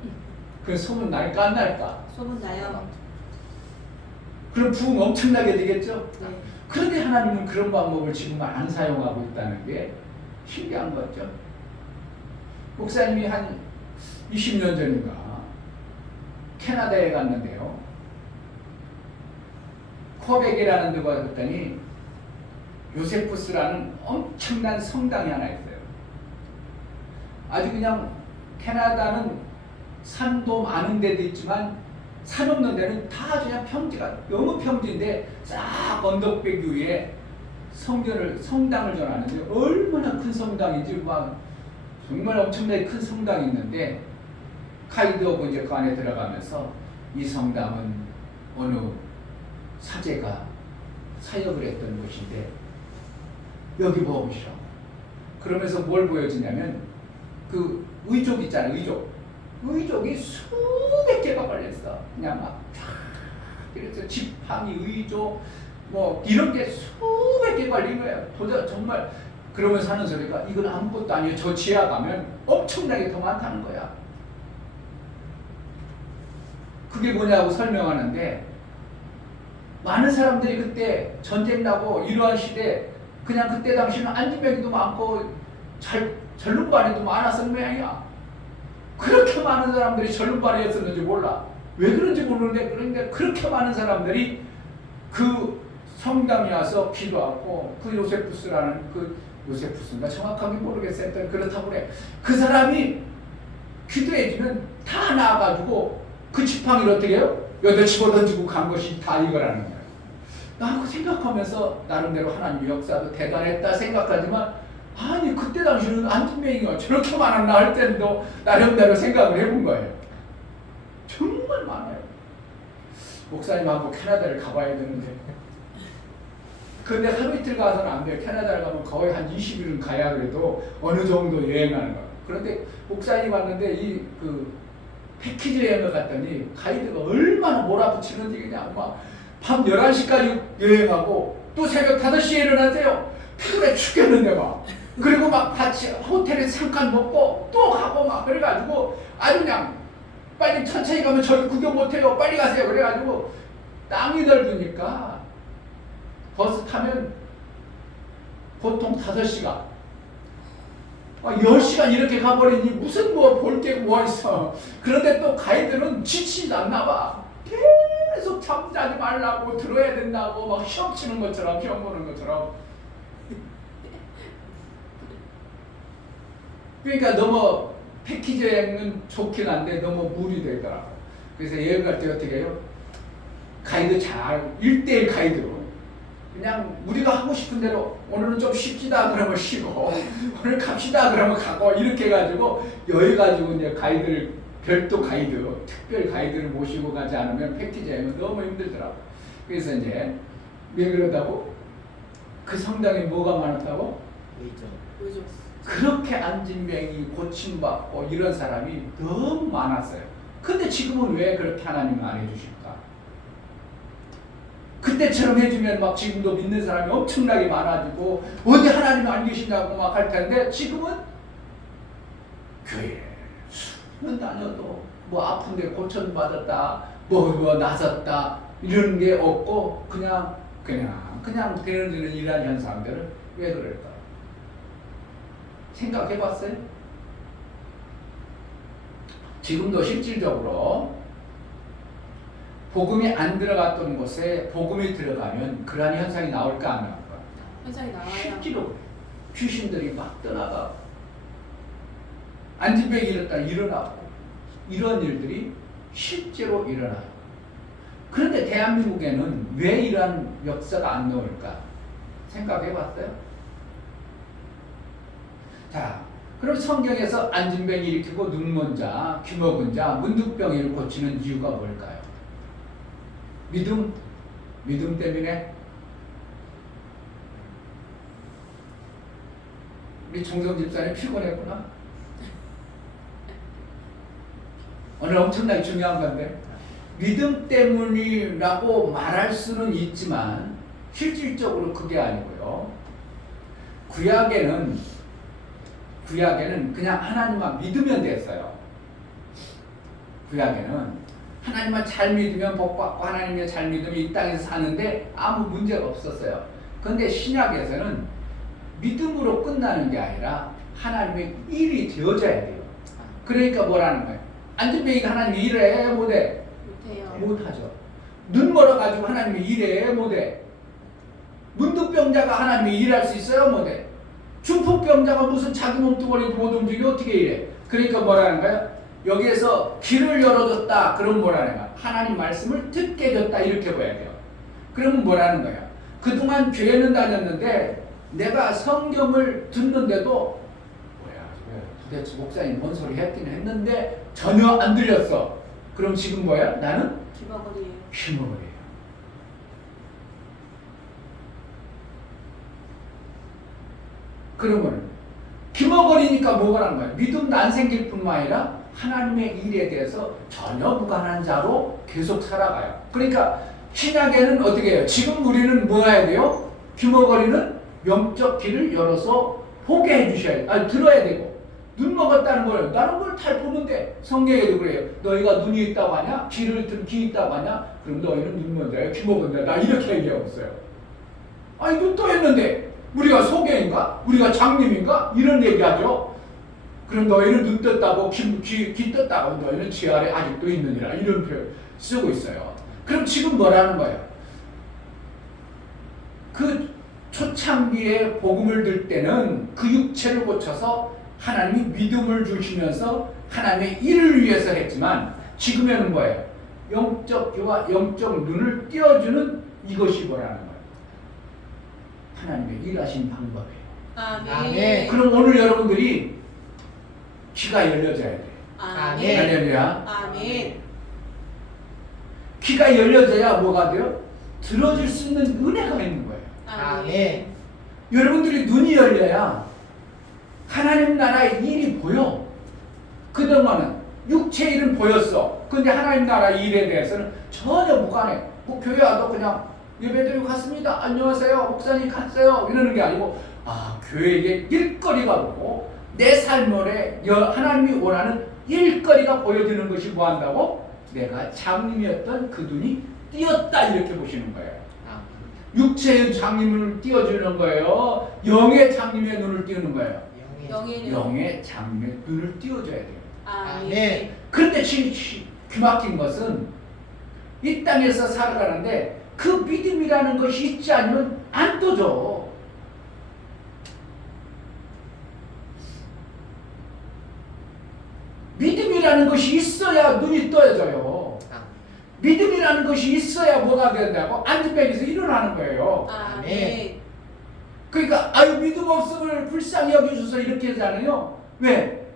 그럼 소문 날까 안 날까? 소문 나요. 그럼 부흥 엄청나게 되겠죠? 네. 그런데 하나님은 그런 방법을 지금 안 사용하고 있다는 게 신기한 거죠. 목사님이 한 20년 전인가 캐나다에 갔는데요. 쿼벡이라는 데 갔더니 요세푸스라는 엄청난 성당이 하나 있어요. 아주 그냥 캐나다는 산도 많은 데도 있지만 산 없는 데는 다 그냥 평지가 너무 평지인데 싹 언덕배 위에 성당을 전하는데 얼마나 큰 성당인지 막 정말 엄청나게 큰 성당이 있는데 가이드하고 이제 그 안에 들어가면서 이 성당은 어느 사제가 사역을 했던 곳인데 여기 보시오. 그러면서 뭘 보여주냐면 그 의족 있잖아요. 의족이 수백 개가 걸렸어. 그냥 막 그래서 지팡이, 의족 뭐 이런 게 수백 개 걸린 거예요. 도대체 정말 그러면서 하는 소리가 이건 아무것도 아니에요. 저 지하 가면 엄청나게 더 많다는 거야. 그게 뭐냐고 설명하는데 많은 사람들이 그때 전쟁 나고 이러한 시대 그냥 그때 당시는 안진뱅이도 많고 잘 절름발이도 많았을 모양이야. 그렇게 많은 사람들이 절름발이었었는지 몰라. 왜 그런지 모르는데 그런데 그렇게 많은 사람들이 그 성당에 와서 기도하고 그 요세푸스라는 그 요세푸스인가 정확하게 모르겠어요. 일단 그렇다고 그래. 그 사람이 기도해주면 다 나와가지고 그 지팡이를 어떻게 해요? 여기다 집어던지고 간 것이 다 이거라는 거야. 나 그 생각하면서 나름대로 하나님 역사도 대단했다 생각하지만 아니 그때 당시는 안진뱅이가 저렇게 많았나 할 때도 나름대로 생각을 해본 거예요. 정말 많아요. 목사님 한번 캐나다를 가봐야 되는데 근데 하루 이틀 가서는 안 돼요. 캐나다를 가면 거의 한 20일은 가야 그래도 어느 정도 여행하는 거예요. 그런데 목사님 왔는데 이 그 패키지 여행을 갔더니 가이드가 얼마나 몰아붙이는지 그냥 막 밤 11시까지 여행하고 또 새벽 5시에 일어나세요. 피곤해 죽겠는데 막. 그리고 막 같이 호텔에서 잠깐 먹고 또 가고 막 그래가지고 아주 그냥 빨리 천천히 가면 저기 구경 못해요. 빨리 가세요. 그래가지고 땅이 넓으니까 버스 타면 보통 5시간 10시간 이렇게 가버리니 무슨 뭐 볼 게 뭐 있어. 그런데 또 가이드는 지치지 않나 봐. 계속 잠자지 말라고 들어야 된다고 막 시험 치는 것처럼 시험 보는 것처럼. 그러니까 너무 패키지 여행은 좋긴 한데 너무 무리 되더라고. 그래서 여행 갈 때 어떻게 해요? 가이드 잘 1대1 가이드로 그냥 우리가 하고 싶은 대로 오늘은 좀 쉽지다 그러면 쉬고 오늘 갑시다 그러면 가고 이렇게 해가지고 여기 가지고 이제 가이드를 별도 가이드, 특별 가이드를 모시고 가지 않으면 패키지 여행은 너무 힘들더라고. 그래서 이제 왜 그러다고? 그 성당에 뭐가 많았다고? 그렇게 안진뱅이 고침받고 이런 사람이 너무 많았어요. 근데 지금은 왜 그렇게 하나님은 안 해주실까? 그때처럼 해주면 막 지금도 믿는 사람이 엄청나게 많아지고 어디 하나님 안 계시냐고 막 할 텐데 지금은 교회 수년 다녀도 뭐 아픈데 고쳐받았다 뭐 나섰다 이런 게 없고 그냥 되는 이런 현상들은 왜 그럴까? 생각해봤어요? 지금도 실질적으로 복음이 안 들어갔던 곳에 복음이 들어가면 그러한 현상이 나올까 안 나올까? 현상이 나와요. 실제로 귀신들이 막 떠나가고 안진뱅이 이랬다 일어나고 이런 일들이 실제로 일어나요. 그런데 대한민국에는 왜 이러한 역사가 안 나올까? 생각해봤어요? 자, 그럼 성경에서 안진뱅이 일으키고 눈먼 자, 귀먹은 자, 문득병이를 고치는 이유가 뭘까요? 믿음 때문에. 우리 정성 집사님 피곤했구나. 오늘 엄청나게 중요한 건데 믿음 때문이라고 말할 수는 있지만 실질적으로 그게 아니고요. 구약에는 그냥 하나님만 믿으면 됐어요. 구약에는 하나님만 잘 믿으면 복받고 하나님의 잘 믿으면 이 땅에서 사는데 아무 문제가 없었어요. 그런데 신약에서는 믿음으로 끝나는 게 아니라 하나님의 일이 되어져야 돼요. 그러니까 뭐라는 거예요? 안진뱅이가 하나님이 일해 못해? 못해요. 못하죠. 눈 멀어가지고 하나님이 일해 못해? 문득병자가 하나님이 일할 수 있어요 못해? 중풍병자가 무슨 자기 몸뚱아리도 못 움직여 어떻게 일해? 그러니까 뭐라는 거야? 여기에서 길을 열어줬다. 그럼 뭐라는 거야? 하나님 말씀을 듣게 해줬다. 이렇게 봐야 돼요. 그러면 뭐라는 거야? 그동안 교회는 다녔는데 내가 성경을 듣는데도 뭐야 도대체 목사님 뭔 소리 했긴 했는데 전혀 안 들렸어. 그럼 지금 뭐야? 나는 기버거리예요. 귀머거리예요. 그러면 귀머거리니까 뭐가 하는 거야? 믿음도 안 생길 뿐만 아니라 하나님의 일에 대해서 전혀 무관한 자로 계속 살아가요. 그러니까 신약에는 어떻게 해요? 지금 우리는 뭐 해야 돼요? 귀머거리는 영적 길을 열어서 보게 해주셔야 돼요. 아니 들어야 되고 눈 먹었다는 거예요. 나는 뭘 잘 보는데 성경에도 그래요. 너희가 눈이 있다고 하냐? 귀 있다고 하냐? 그럼 너희는 눈 먹은 자야, 귀 먹은 자야. 나 이렇게 얘기하고 있어요. 아니 눈 떠 있는데 우리가 소경인가? 우리가 장님인가? 이런 얘기하죠. 그럼 너희는 눈 떴다고 귀 떴다고 너희는 지 아래 아직도 있느니라 이런 표현 쓰고 있어요. 그럼 지금 뭐라는 거예요? 그 초창기에 복음을 들 때는 그 육체를 고쳐서 하나님이 믿음을 주시면서 하나님의 일을 위해서 했지만 지금에는 뭐예요? 영적 귀와 영적 눈을 띄워주는 이것이 뭐라는 거예요? 하나님의 일하신 방법이에요. 아멘. 그럼 오늘 여러분들이 귀가 열려져야 돼요. 아멘. 할렐루야. 아멘. 귀가 열려져야 뭐가 돼요? 들어줄 수 있는 은혜가 있는 거예요. 아멘. 여러분들이 눈이 열려야 하나님 나라의 일이 보여. 그동안은 육체 일은 보였어. 근데 하나님 나라 일에 대해서는 전혀 무관해. 뭐 교회 와도 그냥 예배드리고 갔습니다. 안녕하세요. 목사님 갔어요. 이러는 게 아니고 교회에 일거리가 보고 내 삶에 하나님이 원하는 일거리가 보여지는 것이 뭐한다고? 내가 장님이었던 그 눈이 띄었다 이렇게 보시는 거예요. 육체의 장님을 띄워주는 거예요. 영의 장님의 눈을 띄우는 거예요. 영의 장님의 눈을 띄워줘야 돼요. 아멘. 그런데 귀막힌 것은 이 땅에서 살아가는데 그 믿음이라는 것이 있지 않으면 안 떠져. 믿음이라는 것이 있어야 눈이 떠져요. 믿음이라는 것이 있어야 뭐가 된다고? 안진뱅이에서 일어나는 거예요. 아멘. 그러니까 믿음 없음을 불쌍히 여겨주셔서 이렇게 하잖아요. 왜?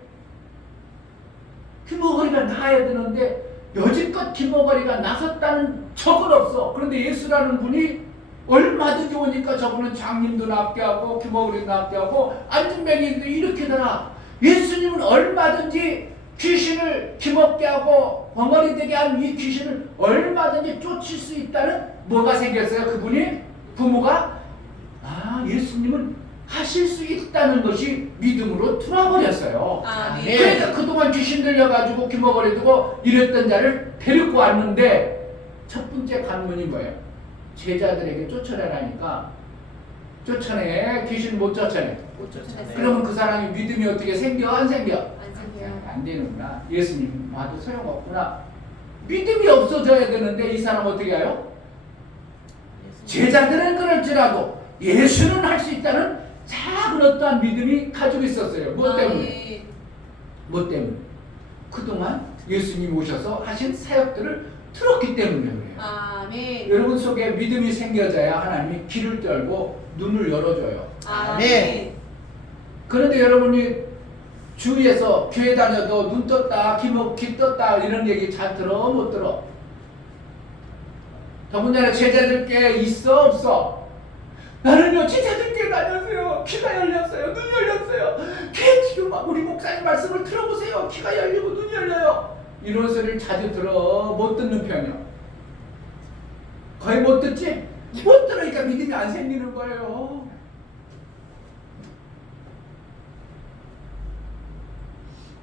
귀머거리가 나야 되는데 여지껏 귀머거리가 나섰다는 적은 없어. 그런데 예수라는 분이 얼마든지 오니까 저분은 장님도 낫게 하고 귀머거리도 낫게 하고 안진뱅이도 이렇게 되나. 예수님은 얼마든지 귀신을 귀먹게 하고 벙어리 되게 한 이 귀신을 얼마든지 쫓을 수 있다는 뭐가 생겼어요? 그분이 부모가 예수님은 하실 수 있다는 것이 믿음으로 들어버렸어요. 아멘. 그래서 그동안 귀신 들려가지고 귀머거리 두고 이랬던 자를 데리고 왔는데 첫 번째 관문이 뭐예요? 제자들에게 쫓아내라니까 쫓아내. 귀신 못 쫓아내. 그러면 그 사람이 믿음이 어떻게 생겨? 안 생겨? 안 생겨요. 안 되는구나. 예수님 봐도 소용없구나. 믿음이 없어져야 되는데 이 사람 어떻게 해요? 제자들은 그럴지라도 예수는 할 수 있다는 작은 어떠한 믿음이 가지고 있었어요. 뭐 때문에? 뭐 때문에? 그동안 예수님 오셔서 하신 사역들을 들었기 때문에 그래요. 아멘. 여러분 속에 믿음이 생겨져야 하나님이 귀를 열고 눈을 열어줘요. 아멘. 그런데 여러분이 주위에서 교회 다녀도 눈 떴다, 귀 떴다 이런 얘기 잘 들어? 못 들어? 저번 전에 제자들께 있어 없어? 나는요 제자들께 다녔어요. 귀가 열렸어요. 눈 열렸어요. 지금 우리 목사님 말씀을 들어보세요. 귀가 열리고 눈이 열려요. 이런 소리를 자주 들어. 못 듣는 편이야. 거의 못 듣지? 못 들으니까 믿음이 안 생기는 거예요.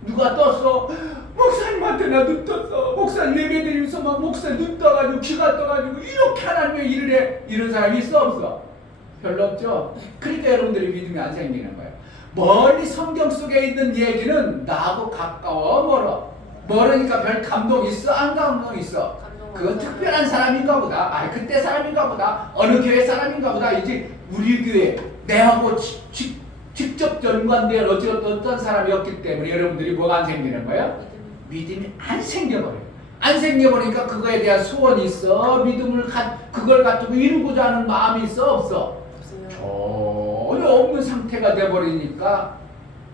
누가 떴어? 목사님한테 나 눈 떴어. 목사님 예배드리면서 막 목사님 눈 떠가지고 귀가 떠가지고 이렇게 하나님의 일을 해. 이런 사람이 있어 없어? 별로 없죠? 그러니까 여러분들이 믿음이 안 생기는 거예요. 멀리 성경 속에 있는 얘기는 나하고 가까워 멀어. 멀으니까 별 감동 있어? 안 감동 있어? 그거 특별한 사람인가 보다. 그때 사람인가 보다. 어느 교회 사람인가 보다. 이제 우리 교회 내하고 직접 연관된 어떤 사람이었기 때문에 여러분들이 뭐가 안 생기는 거예요? 믿음이 안 생겨버려요. 안 생겨버리니까 그거에 대한 소원이 있어? 그걸 가지고 이루고자 하는 마음이 있어? 없어? 전혀 없는 상태가 돼버리니까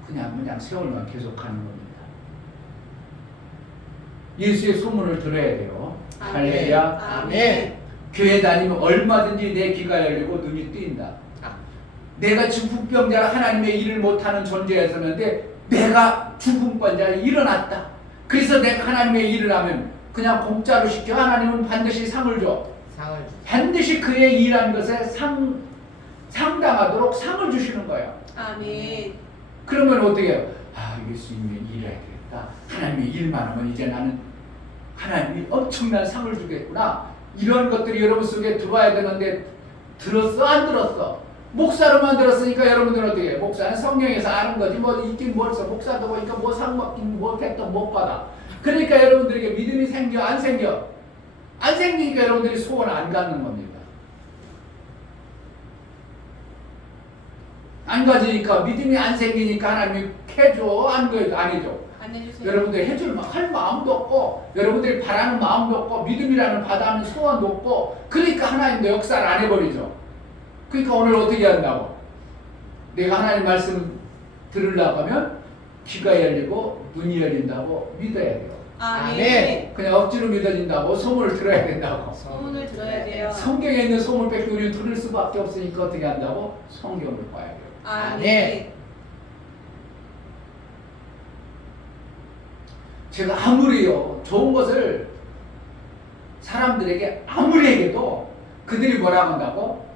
그냥 세월만 계속하는 겁니다. 예수의 소문을 들어야 돼요. 할렐루야. 아멘. 교회 다니면 얼마든지 내 귀가 열리고 눈이 뜨인다. 내가 중풍병자라 하나님의 일을 못하는 존재였었는데 내가 중풍병자로 일어났다. 그래서 내가 하나님의 일을 하면 그냥 공짜로 시켜. 하나님은 반드시 상을 줘. 반드시 그의 일한 것에 상당하도록 상을 주시는 거예요. 아멘. 그러면 어떻게 해요? 예수님의 일을 해야 되겠다. 하나님의 일만 하면 이제 나는 하나님이 엄청난 상을 주겠구나. 이런 것들이 여러분 속에 들어와야 되는데 들었어? 안 들었어? 목사로 만들었으니까 여러분들은 어떻게 해요? 목사는 성경에서 아는 거지 뭐 있긴 뭘 써. 목사도 보니까 뭐 상 받긴 뭐 됐던 못 받아. 그러니까 여러분들에게 믿음이 생겨 안 생겨? 안 생기니까 여러분들이 소원 안 갖는 겁니다. 안 가지니까 믿음이 안 생기니까 하나님이 해줘 안 해줘. 안 해주세요. 여러분들이 해줄 할 마음도 없고 여러분들이 바라는 마음도 없고 믿음이라는 바다는 소원도 없고 그러니까 하나님도 역사를 안 해버리죠. 그러니까 오늘 어떻게 한다고? 내가 하나님 말씀 들으려고 하면 귀가 열리고 눈이 열린다고 믿어야 돼요. 아멘. 그냥 억지로 믿어진다고 소문을 들어야 된다고. 소문을 들어야 돼요. 성경에 있는 소문 뺏기 우리는 들을 수밖에 없으니까 어떻게 한다고? 성경을 봐야 돼요. 아멘. 제가 아무리요 좋은 것을 사람들에게 아무리 얘기해도 그들이 뭐라고 한다고?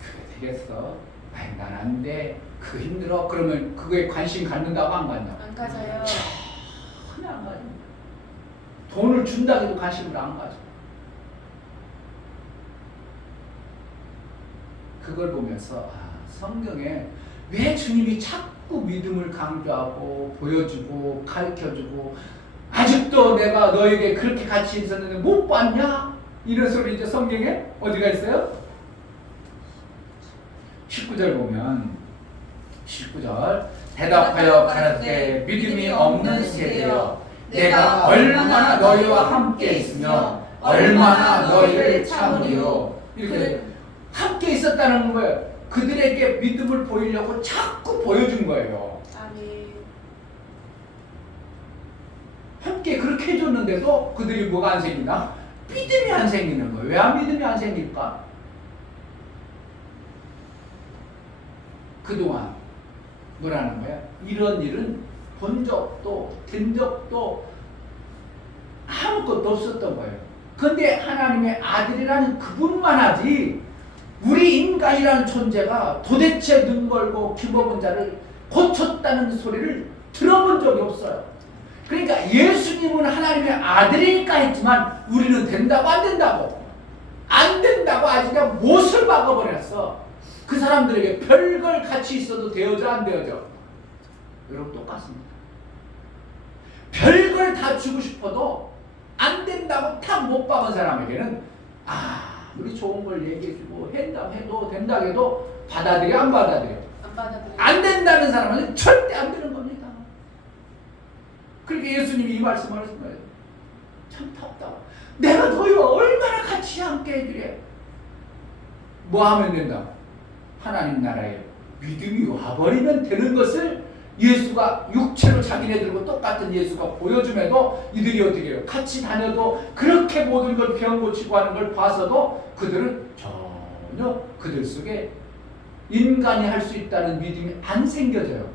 그게 되겠어. 아이 난 안 돼. 그거 힘들어. 그러면 그거에 관심 갖는다고 안 갖냐고. 안 가져요. 전혀 안 가집니다. 돈을 준다고 해도 관심을 안 가져. 그걸 보면서 성경에 왜 주님이 자꾸 믿음을 강조하고 보여주고 가르쳐주고 아직도 내가 너에게 그렇게 같이 있었는데 못 봤냐? 이런 소리 이제 성경에 어디가 있어요? 19절 보면 19절 대답하여 가라사대 믿음이 없는 세대여 내가 얼마나 너희와 함께 있으며 얼마나 너희를 참으리요. 이렇게 함께 있었다는 거예요. 그들에게 믿음을 보이려고 자꾸 보여준 거예요. 아멘. 함께 그렇게 해줬는데도 그들이 뭐가 안 생기나? 믿음이 안 생기는 거예요. 왜 믿음이 안 생길까? 그동안 뭐라는 거야? 이런 일은 본 적도 된 적도 아무것도 없었던 거예요. 근데 하나님의 아들이라는 그분만 하지 우리 인간이라는 존재가 도대체 눈 걸고 귀먹은 자를 고쳤다는 소리를 들어본 적이 없어요. 그러니까 예수님은 하나님의 아들이니까 했지만 우리는 된다고 안 된다고 안 된다고 아주 그냥 못을 박아버렸어. 그 사람들에게 별걸 같이 있어도 되어져 안 되어져? 여러분 똑같습니다. 별걸 다 주고 싶어도 안 된다고 탁 못 박은 사람에게는 우리 좋은 걸 얘기해주고 해도 된다고 해도 받아들여 안 받아들여? 안 받아들여요. 안 된다는 사람은 절대 안 되는 겁니다. 그렇게 예수님이 이 말씀을 하신 거예요. 참 답답하다. 내가 너희와 얼마나 같이 함께 해주래. 뭐 하면 된다? 하나님 나라에 믿음이 와버리면 되는 것을 예수가 육체로 자기네들과 똑같은 예수가 보여줌에도 이들이 어떻게 해요? 같이 다녀도 그렇게 모든 걸 병 고치고 하는 걸 봐서도 그들은 전혀 그들 속에 인간이 할 수 있다는 믿음이 안 생겨져요.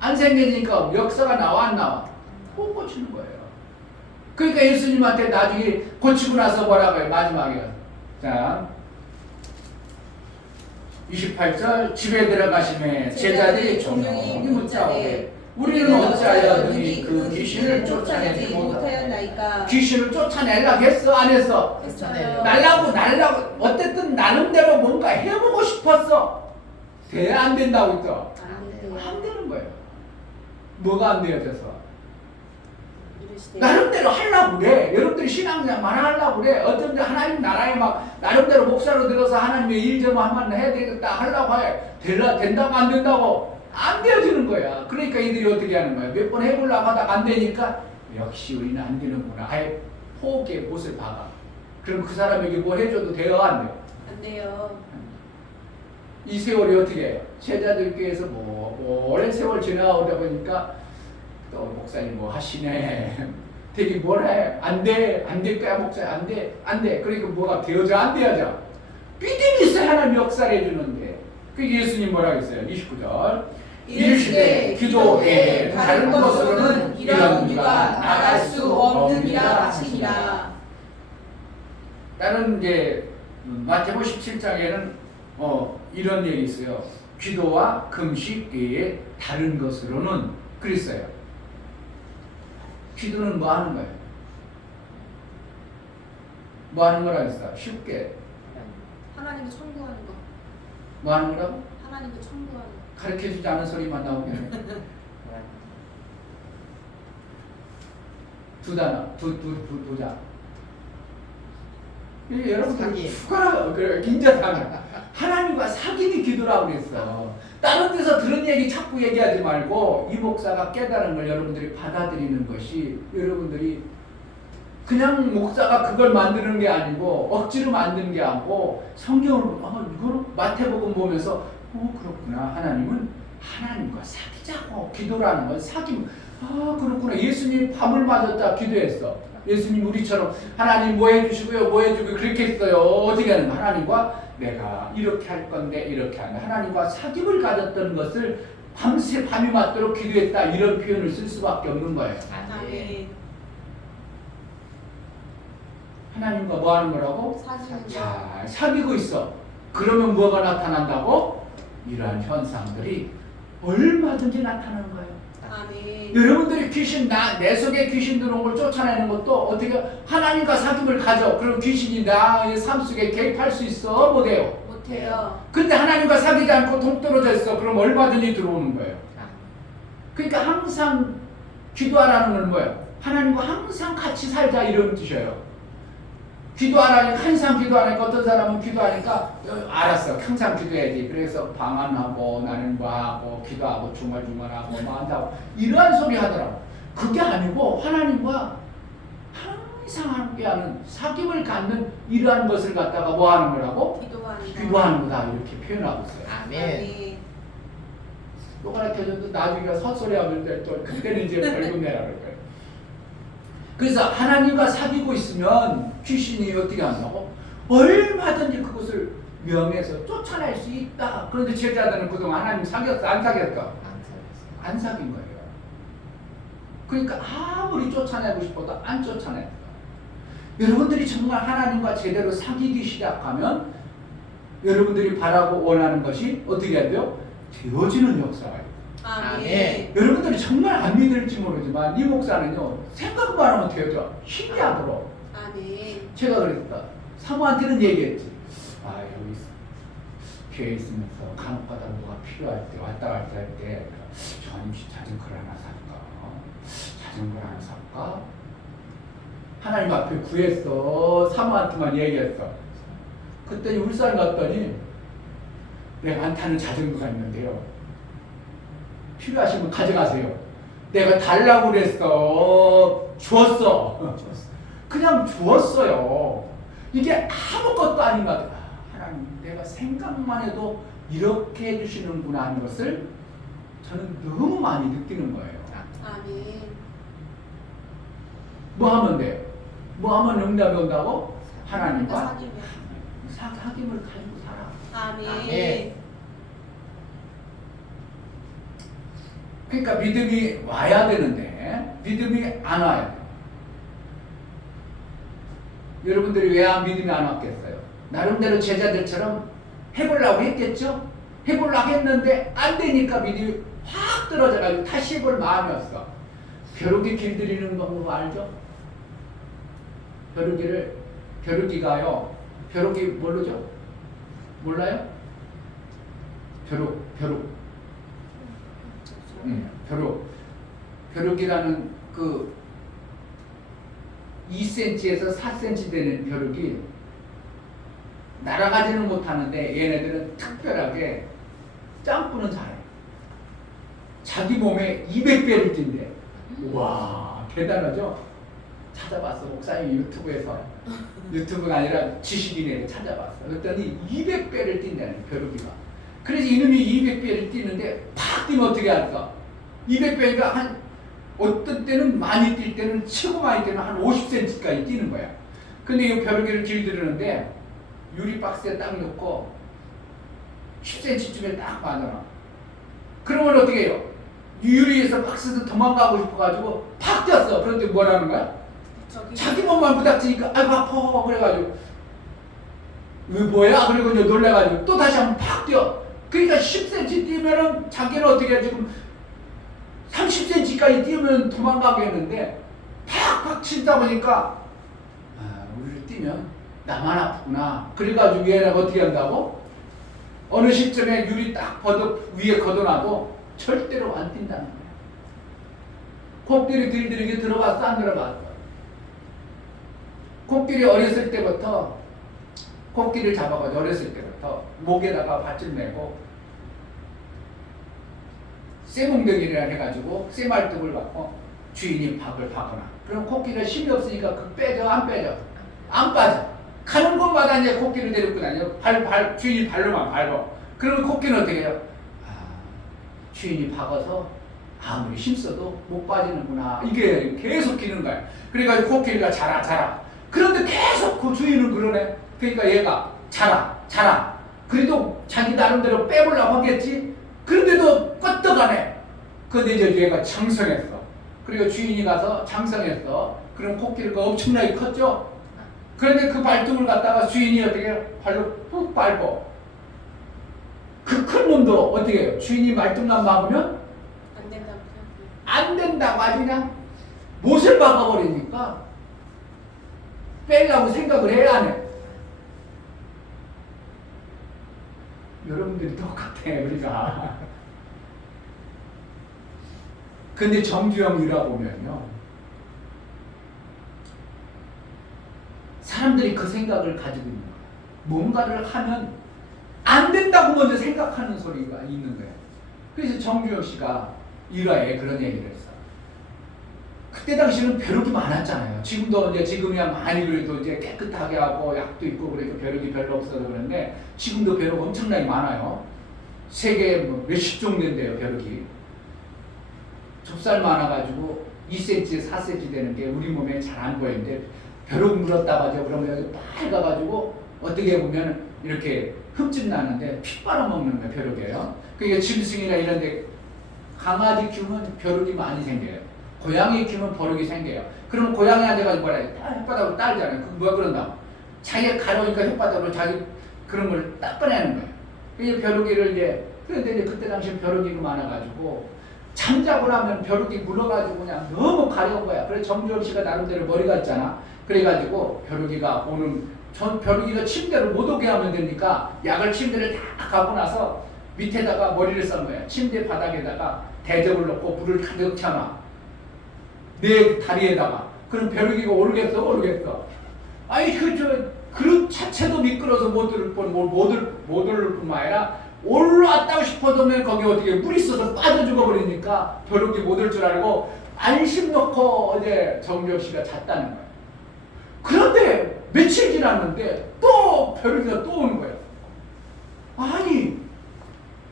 안 생겨지니까 역사가 나와 안 나와? 못 고치는 거예요. 그러니까 예수님한테 나중에 고치고 나서 뭐라고 해요? 마지막에 자 28절 집에 들어가심에 제자들이 조용히 묻자오되 우리는 어찌하여 능히 그 귀신을 쫓아내지 못하였나이까. 귀신을 쫓아내려고 했어? 안 했어? 했어요. 날라고 어쨌든 나름대로 뭔가 해보고 싶었어. 돼? 안 된다고 했어? 안 되는 거예요. 뭐가 안 되어져서? 나름대로 하려고 그래. 여러분들이 신앙생활 하려고 그래. 어떤 데 하나님 나라에 막 나름대로 목사로 들어서 하나님의 일 좀 한번 해야 되겠다 하려고 해. 된다고 안 된다고? 안 되어지는 거야. 그러니까 이들이 어떻게 하는 거야? 몇 번 해보려고 하다가 안 되니까 역시 우리는 안 되는구나. 아예 포기의 못을 박아. 그럼 그 사람에게 뭐 해줘도 돼요? 안 돼요? 안 돼요. 이 세월이 어떻게 해요? 제자들께서 뭐 오랜 세월 지나오다 보니까 또 목사님 뭐 하시네. 되게 뭘 해? 안 돼. 안 될 거야 목사님. 안 돼. 안 돼. 그러니까 뭐가 되어져 안 되어져? 믿음이 있어야 하나님 역사를 해주는데. 그 예수님 뭐라고 했어요? 29절 이르시되 기도에 다른 것으로는 이런 유가 나갈 수 없느니라 하시니라. 다른 이제 마태복음 17장에는 이런 얘기 있어요. 기도와 금식 외에 다른 것으로는 그랬어요. 기도는 뭐 하는 거예요? 뭐 하는 거라 했어? 쉽게 하나님을 청구하는 거. 뭐 하는 거라고? 하나님을 청구하는. 가르쳐주지 않은 소리만 나오겠네. 두 단어, 두 자. 여러분들 사기. 숟가락 그래 긴장하면 하나님과 사귐이 기도라고 그랬어. 다른 데서 들은 얘기 자꾸 얘기하지 말고 이 목사가 깨달은 걸 여러분들이 받아들이는 것이 여러분들이 그냥 목사가 그걸 만드는 게 아니고 억지로 만드는 게 아니고 성경을 이거는 마태복음 보면서 그렇구나. 하나님은 하나님과 사귀자고 기도라는 건 사귐. 그렇구나. 예수님 밤을 맞았다 기도했어. 예수님 우리처럼 하나님 뭐 해주시고요 뭐 해주고 그렇게 했어요. 어떻게 하는 거야? 하나님과 내가 이렇게 할 건데 이렇게 하는 하나님과 사귐을 가졌던 것을 밤새 밤이 맞도록 기도했다 이런 표현을 쓸 수밖에 없는 거예요. 아멘. 하나님과 뭐 하는 거라고? 사귀는 잘 사귀고 있어. 그러면 뭐가 나타난다고? 이러한 현상들이 얼마든지 나타나는 거예요. 아멘. 여러분들이 내 속에 귀신 들어온 걸 쫓아내는 것도 어떻게 하나님과 사귐을 가져. 그럼 귀신이 나의 삶 속에 개입할 수 있어? 못해요? 못해요. 근데 하나님과 사귀지 않고 동떨어져 있어. 그럼 얼마든지 들어오는 거예요. 그러니까 항상 기도하라는 건 뭐예요? 하나님과 항상 같이 살자 이런 뜻이에요. 기도하라니까 항상 기도하니까 어떤 사람은 기도하니까 알았어 항상 기도해야지. 그래서 방언하고 나는 뭐하고 기도하고 중얼중얼하고 뭐 한다고 이러한 소리 하더라고. 그게 아니고 하나님과 항상 함께하는 사귐을 갖는 이러한 것을 갖다가 뭐 하는 거라고? 기도하는 거다 이렇게 표현하고 있어요. 아멘. 또 가르쳐줘도 나중에 헛소리하면 또 그때는 이제 벌금 내라 그럴 거예요. 그래서 하나님과 사귀고 있으면 귀신이 어떻게 한다고? 얼마든지 그것을 명해서 쫓아낼 수 있다. 그런데 제자들은 그동안 하나님 사귀었어? 안 사귀었어? 안 사귄 거예요. 그러니까 아무리 쫓아내고 싶어도 안 쫓아냈어. 여러분들이 정말 하나님과 제대로 사귀기 시작하면 여러분들이 바라고 원하는 것이 어떻게 해야 돼요? 되어지는 역사가 아멘. 여러분들이 정말 안 믿을지 모르지만 이 목사는요 생각만 하면 되어져. 신기하도록. 아멘. 제가 그랬다. 사모한테는 얘기했지. 여기 교회에 있으면서 간혹가다 뭐가 필요할 때 왔다 갔다 할 때 전임씨 자전거를 하나 살까? 자전거를 하나 살까? 하나님 앞에 구했어. 사모한테만 얘기했어. 그랬더니 울산 갔더니 내가 안 타는 자전거가 있는데요. 필요하시면 가져가세요. 내가 달라고 그랬어. 주었어. 그냥 주었어요. 이게 아무것도 아닌 것 같아요. 하나님 내가 생각만 해도 이렇게 해주시는구나 하는 것을 저는 너무 많이 느끼는 거예요. 아멘. 뭐 하면 돼요? 뭐 하면 응답이 온다고? 하나님과 사귐을 가지고 살아. 아멘. 그러니까 믿음이 와야 되는데 믿음이 안 와야 돼요. 여러분들이 왜 믿음이 안 왔겠어요? 나름대로 제자들처럼 해보려고 했겠죠? 해보려고 했는데 안 되니까 믿음이 확 떨어져가지고 다시 해볼 마음이 없어. 벼룩이 길들이는 방법 알죠? 벼룩이가요. 벼룩이 모르죠? 몰라요? 벼룩. 벼룩이라는 그 2cm에서 4cm 되는 벼룩이 날아가지는 못하는데 얘네들은 특별하게 점프는 잘해. 자기 몸에 200배를 뛴대. 와 대단하죠? 찾아봤어. 목사님 유튜브가 아니라 지식인에 찾아봤어. 그랬더니 200배를 뛴다는 벼룩이가. 그래서 이놈이 200배를 뛰는데 팍 뛰면 어떻게 할까? 200배가 한 어떤 때는 많이 뛸 때는 최고 많이 뛰면 한 50cm까지 뛰는 거야. 근데 이 벼룩이를 길들이는데 유리 박스에 딱 넣고 10cm쯤에 딱 만들어. 그러면 어떻게 해요? 유리에서 박스에서 도망가고 싶어가지고 팍 뛰었어. 그런데 뭐라는 거야? 자기 몸만 부닥치니까 아이고 아파 그래가지고 왜 뭐야? 그리고 이제 놀래가지고 또 다시 한번 팍 뛰어. 그러니까 10cm 뛰면은 자기는 어떻게 해? 지금 30cm까지 뛰면 도망가겠는데 팍팍 치다 보니까 우리를 뛰면 나만 아프구나. 그래가지고 얘네가 어떻게 한다고? 어느 시점에 유리 딱 위에 걷어놔도 절대로 안 뛴다는 거예요. 코끼리 들들이게 들어봤어? 안 들어봤어? 코끼리 어렸을 때부터 코끼리를 잡아가지고 어렸을 때부터 목에다가 밧줄 메고 쇠몽둥이라 해가지고 쇠말뚝을 갖고 주인이 박을 박거나 그럼 코끼리가 힘이 없으니까 그 빼져 안 빼져? 안 빠져. 가는 곳마다 이제 코끼리를 데리고 다녀. 주인이 발로만 밟아. 그러면 코끼리는 어떻게 해요? 주인이 박아서 아무리 힘써도 못 빠지는구나. 이게 계속 기는 거야. 그래가지고 코끼리가 자라. 그런데 계속 그 주인은 그러네. 그러니까 얘가 자라. 그래도 자기 나름대로 빼보려고 하겠지. 그런데도 껐떡하네. 근데 이제 얘가 장성했어. 그리고 주인이 가서 장성했어. 그럼 코끼리가 엄청나게 컸죠. 그런데 그 발등을 갖다가 주인이 어떻게 해요? 발로 푹 밟어. 그 큰 놈도 어떻게 해요? 주인이 말뚝만 막으면 안 된다고 아주 그냥 못을 박아버리니까 빼려고 생각을 해야 안 해. 여러분들이 똑같아 우리가. 근데 정주영 일화보면요, 사람들이 그 생각을 가지고 있는 거야. 뭔가를 하면 안 된다고 먼저 생각하는 소리가 있는 거예요. 그래서 정주영 씨가 일화에 그런 얘기를 했어. 그때 당시는 벼룩이 많았잖아요. 지금도 이제 지금이야 많이 그래도 이제 깨끗하게 하고 약도 있고 그래서 벼룩이 별로 없어서 그런데 지금도 벼룩 엄청나게 많아요. 세계에 뭐 몇십 종류인데요, 벼룩이. 좁쌀 많아가지고 2cm, 4cm 되는 게 우리 몸에 잘 안 보이는데 벼룩 물었다가 하죠. 그러면 여기 빨가가지고 어떻게 보면 이렇게 흠집 나는데 피 빨아먹는 거 벼룩이에요. 그러니까 짐승이나 이런 데 강아지 키우면 벼룩이 많이 생겨요. 고양이 키우면 벼룩이 생겨요. 그러면 고양이한테 가지고 뭐라 해? 혓바닥으로 따르잖아요. 그 뭐야 그런다? 자기가 가려우니까 혓바닥으로 자기 그런 걸 닦아내는 거예요. 이 벼룩이를 이제 그런데 이제 그때 당시에 벼룩이가 많아가지고 잠자고 나면 벼룩이 물어가지고 그냥 너무 가려운 거야. 그래서 정주영 씨가 나름대로 머리가 있잖아. 그래가지고 벼룩이가 벼룩이가 침대를 못 오게 하면 되니까 약을 침대를 다 가고 나서 밑에다가 머리를 썬 거야. 침대 바닥에다가 대접을 넣고 물을 가득 참아. 내 다리에다가. 그럼 벼룩이가 오르겠어? 아니 그릇 자체도 미끄러서 못 오를 뿐만 아니라 올라왔다고 싶어도면 거기 어떻게 물이 있어서 빠져 죽어버리니까 벼룩이 못 올 줄 알고 안심 놓고 어제 정주영 씨가 잤다는 거야. 그런데 며칠 지났는데 또 벼룩이가 또 오는 거야. 아니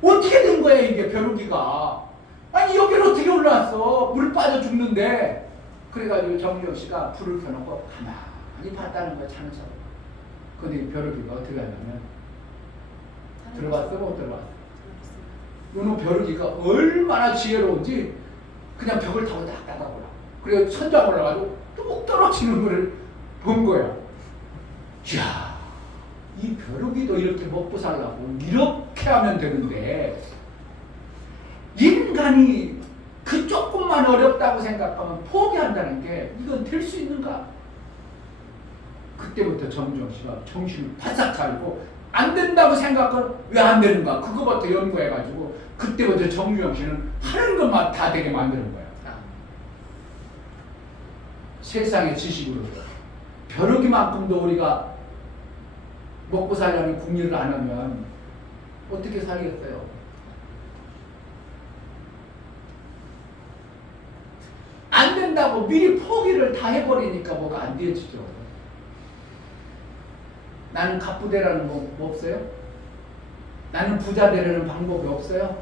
어떻게 된 거야 이게 벼룩이가. 아니 여기를 어떻게 올라왔어. 물 빠져 죽는데. 그래가지고 정주영 씨가 불을 켜놓고 가만히 봤다는 거야, 차는처럼. 근데 벼룩이가 어떻게 하냐면 들어갔어 못 들어갔어? 요놈 벼룩이가 얼마나 지혜로운지 그냥 벽을 타고 딱 닦아보라. 그래서 천장 올라가지고 뚝 떨어지는 거를 본 거야. 이야, 이 벼룩이도 이렇게 먹고 살라고 이렇게 하면 되는데 인간이 그 조금만 어렵다고 생각하면 포기한다는 게 이건 될 수 있는가? 그때부터 정주영 씨가 정신을 바싹 차리고 안 된다고 생각하면 왜 안 되는가? 그거부터 연구해가지고 그때부터 정주영 씨는 하는 것만 다 되게 만드는 거야. 세상의 지식으로 벼룩이만큼도 우리가 먹고 살려면 궁리를 안 하면 어떻게 살겠어요? 안 된다고 미리 포기를 다 해버리니까 뭐가 안 되어지죠. 나는 갑부되라는 거 없어요? 나는 부자 되려는 방법이 없어요?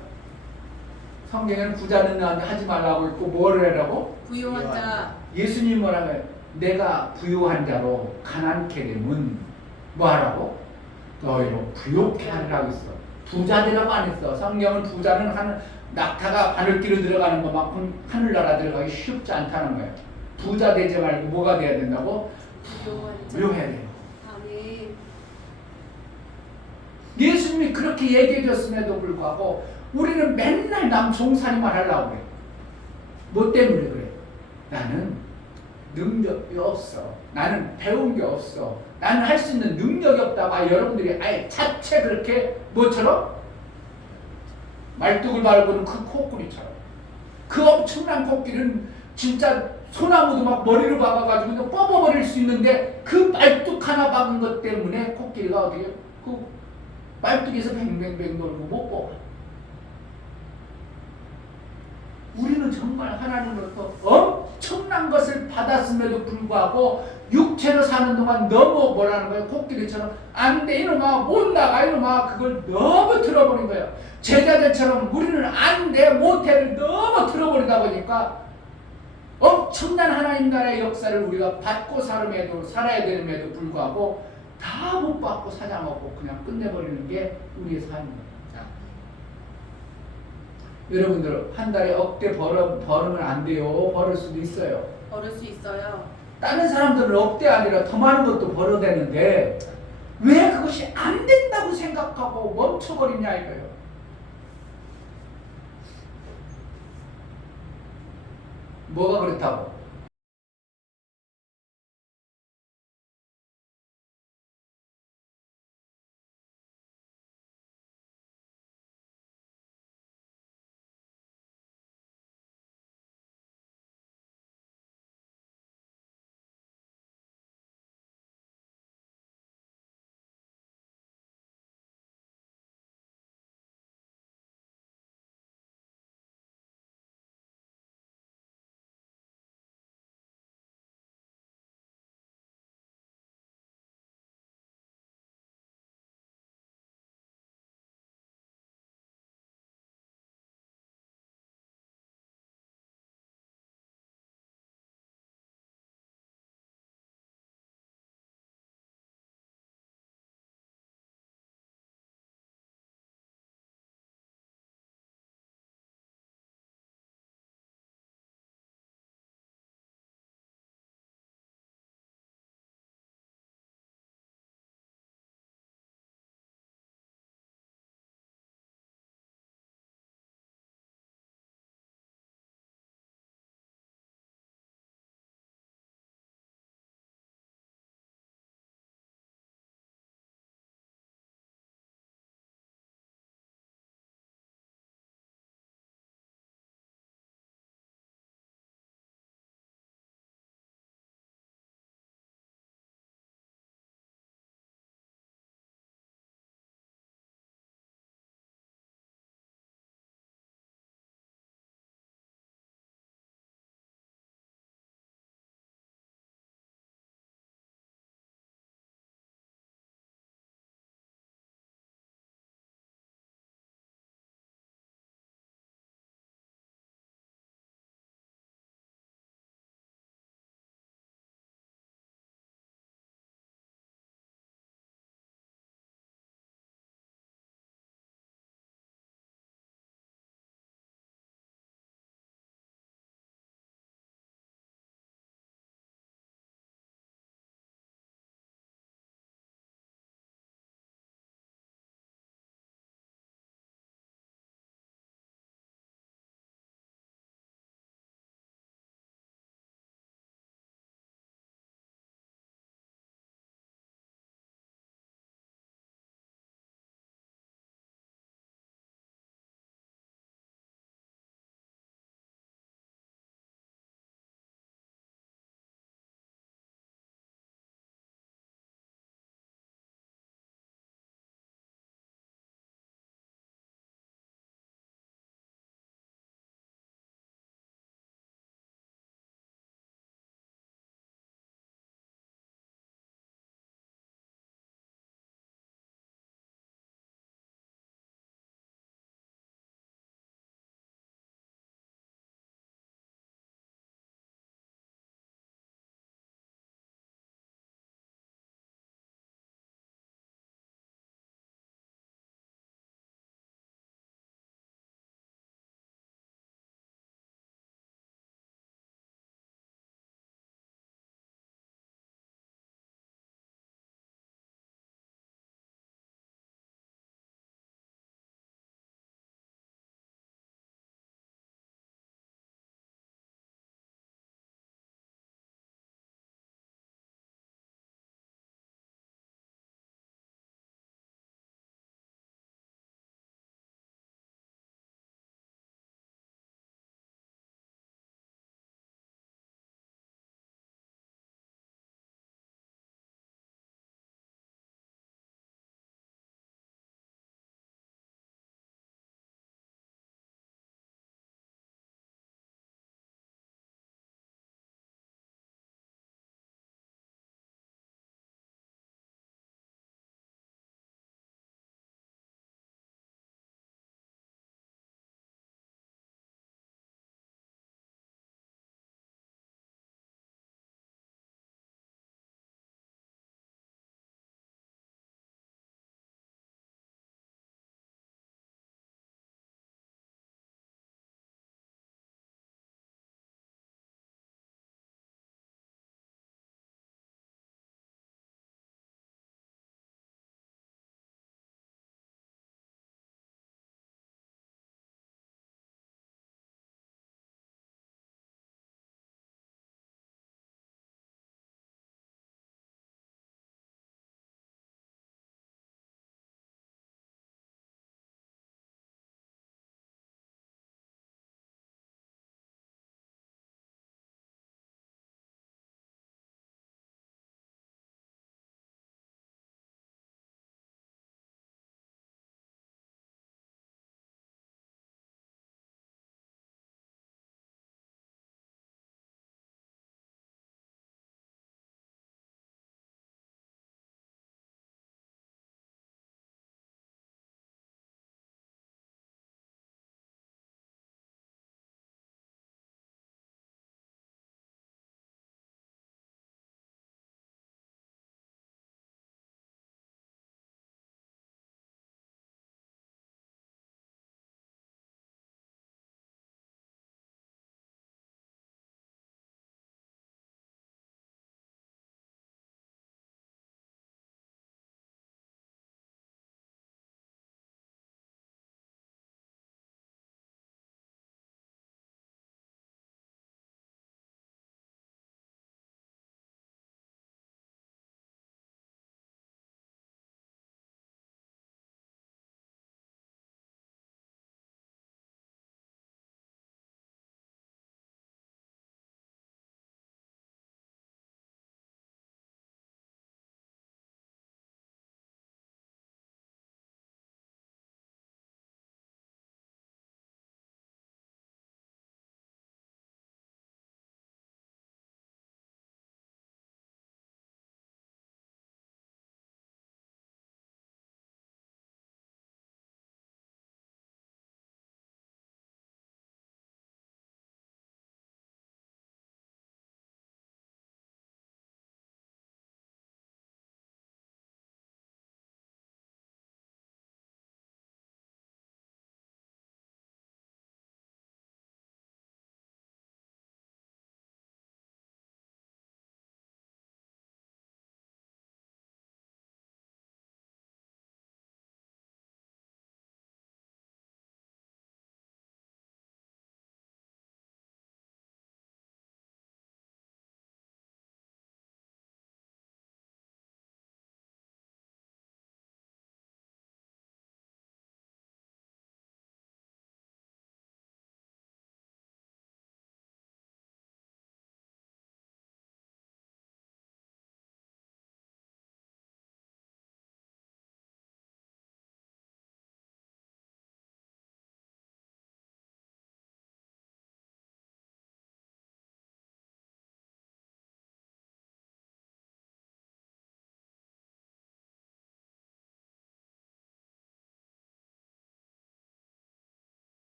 성경에는 부자는 나한테 하지 말라고 있고 뭐를 하라고? 부유한 자. 예수님 뭐라고 해요? 내가 부유한 자로 가난케 되면 뭐 하라고? 너희로 부욕케 하라고 있어. 부자 되라고 안 했어. 성경은 부자는 낙타가 바늘길로 들어가는 것만큼 하늘나라 들어가기 쉽지 않다는 거예요. 부자 되지 말고 뭐가 돼야 된다고? 부유해야 돼요. 예수님이 그렇게 얘기해 줬음에도 불구하고 우리는 맨날 남 종살이만 하려고 그래. 뭐 때문에 그래? 나는 능력이 없어. 나는 배운 게 없어. 나는 할 수 있는 능력이 없다고 여러분들이 아예 자체 그렇게 뭐처럼? 말뚝을 밟고는 그 코끼리처럼. 그 엄청난 코끼리는 진짜 소나무도 막 머리로 박아가지고 뽑아버릴 수 있는데 그 말뚝 하나 박은 것 때문에 코끼리가 어떻게 그 말뚝에서 뱅뱅뱅 돌고 못 뽑아. 우리는 정말 하나님으로부터 엄청난 것을 받았음에도 불구하고 육체로 사는 동안 너무 뭐라는 거예요? 코끼리처럼 안 돼 이놈아 못 나가 이놈아 그걸 너무 들어버린 거예요. 제자들처럼 우리는 안 돼 못해를 너무 들어버리다 보니까 엄청난 하나님 나라의 역사를 우리가 받고 살아야 되는데도 불구하고 다 못 받고 사장하고 그냥 끝내버리는 게 우리의 삶입니다. 여러분들 한 달에 억대 벌으면 안 돼요. 벌을 수도 있어요. 벌을 수 있어요. 다른 사람들은 억대 아니라 더 많은 것도 벌어야 되는데 왜 그것이 안 된다고 생각하고 멈춰버리냐 이거예요. 뭐가 그렇다고?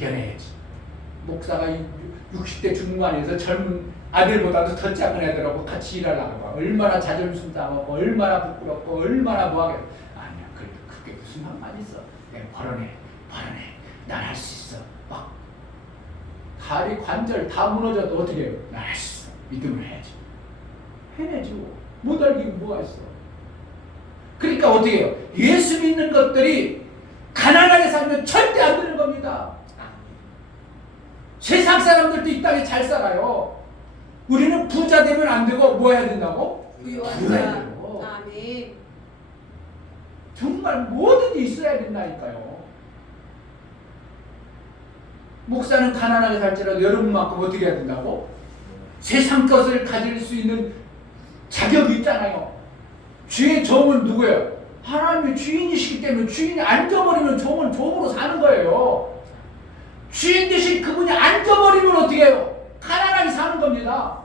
이겨내야지. 목사가 60대 중반에서 젊은 아들보다도 더 작은 애들하고 같이 일하려고 얼마나 자존심 상하고 얼마나 부끄럽고 얼마나 뭐하게. 아니야, 그게 무슨 상관 있어. 내가 벌어내 난 할 수 있어. 막 다리 관절 다 무너져도 어떻게 해요? 난 할 수 있어. 믿음을 해야지. 해내지 뭐. 못 알기는 뭐가 있어. 그러니까 어떻게 해요? 예수 믿는 것들이 가난하게 살면 절대 안 되는 겁니다. 세상 사람들도 이 땅에 잘 살아요. 우리는 부자 되면 안 되고 뭐 해야 된다고? 부유한 부유해야 자. 돼요. 아멘. 정말 뭐든지 있어야 된다니까요. 목사는 가난하게 살지라도 여러분만큼 어떻게 해야 된다고? 세상 것을 가질 수 있는 자격이 있잖아요. 주의 종은 누구예요? 하나님의 주인이시기 때문에 주인이 앉아버리면 종은 종으로 사는 거예요. 주인 대신 그분이 앉아버리면 어떻게 해요? 가난하게 사는 겁니다.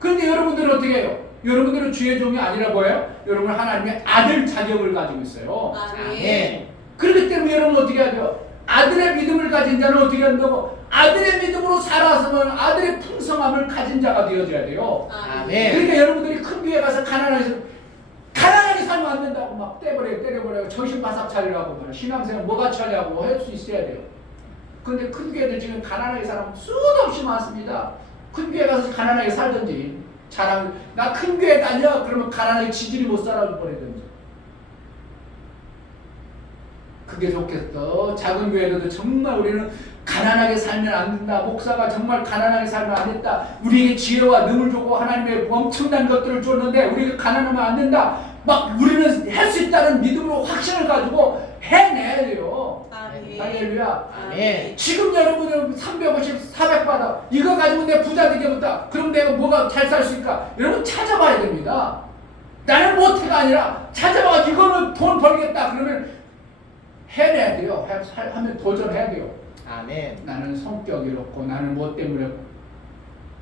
그런데 여러분들은 어떻게 해요? 여러분들은 주의 종이 아니라 뭐예요? 여러분은 하나님의 아들 자격을 가지고 있어요. 아멘. 그렇기 때문에 여러분 어떻게 하죠? 아들의 믿음을 가진 자는 어떻게 한다고? 아들의 믿음으로 살아서는 아들의 풍성함을 가진 자가 되어져야 돼요. 아멘. 그러니까 여러분들이 큰 교회 가서 가난하게 살면 안 된다고 막 때려버려 정신 바싹 차리라고 말 신앙생활 뭐가 차냐고 할 수 있어야 돼요. 근데 큰 교회들 지금 가난하게 사람 수도 없이 많습니다. 큰 교회 가서 가난하게 살든지 자랑 나 큰 교회 다녀 그러면 가난하게 지들이 못 살아버리든지 그게 좋겠어. 작은 교회들도 정말 우리는 가난하게 살면 안 된다. 목사가 정말 가난하게 살면 안 된다. 우리에게 지혜와 능을 주고 하나님의 엄청난 것들을 줬는데 우리가 가난하면 안 된다. 막 우리는 할 수 있다는 믿음으로 확신을 가지고 해내야 돼요. 아멘. 할렐루야. 아멘. 지금 여러분은 350, 400 받아. 이거 가지고 내 부자 되겠다. 그럼 내가 뭐가 잘 살 수 있을까? 여러분 찾아봐야 됩니다. 나는 못해가 아니라 찾아봐가지고 이거는 돈 벌겠다. 그러면 해내야 돼요. 하면 도전해야 돼요. 아멘. 나는 성격이 이렇고 나는 뭐 때문에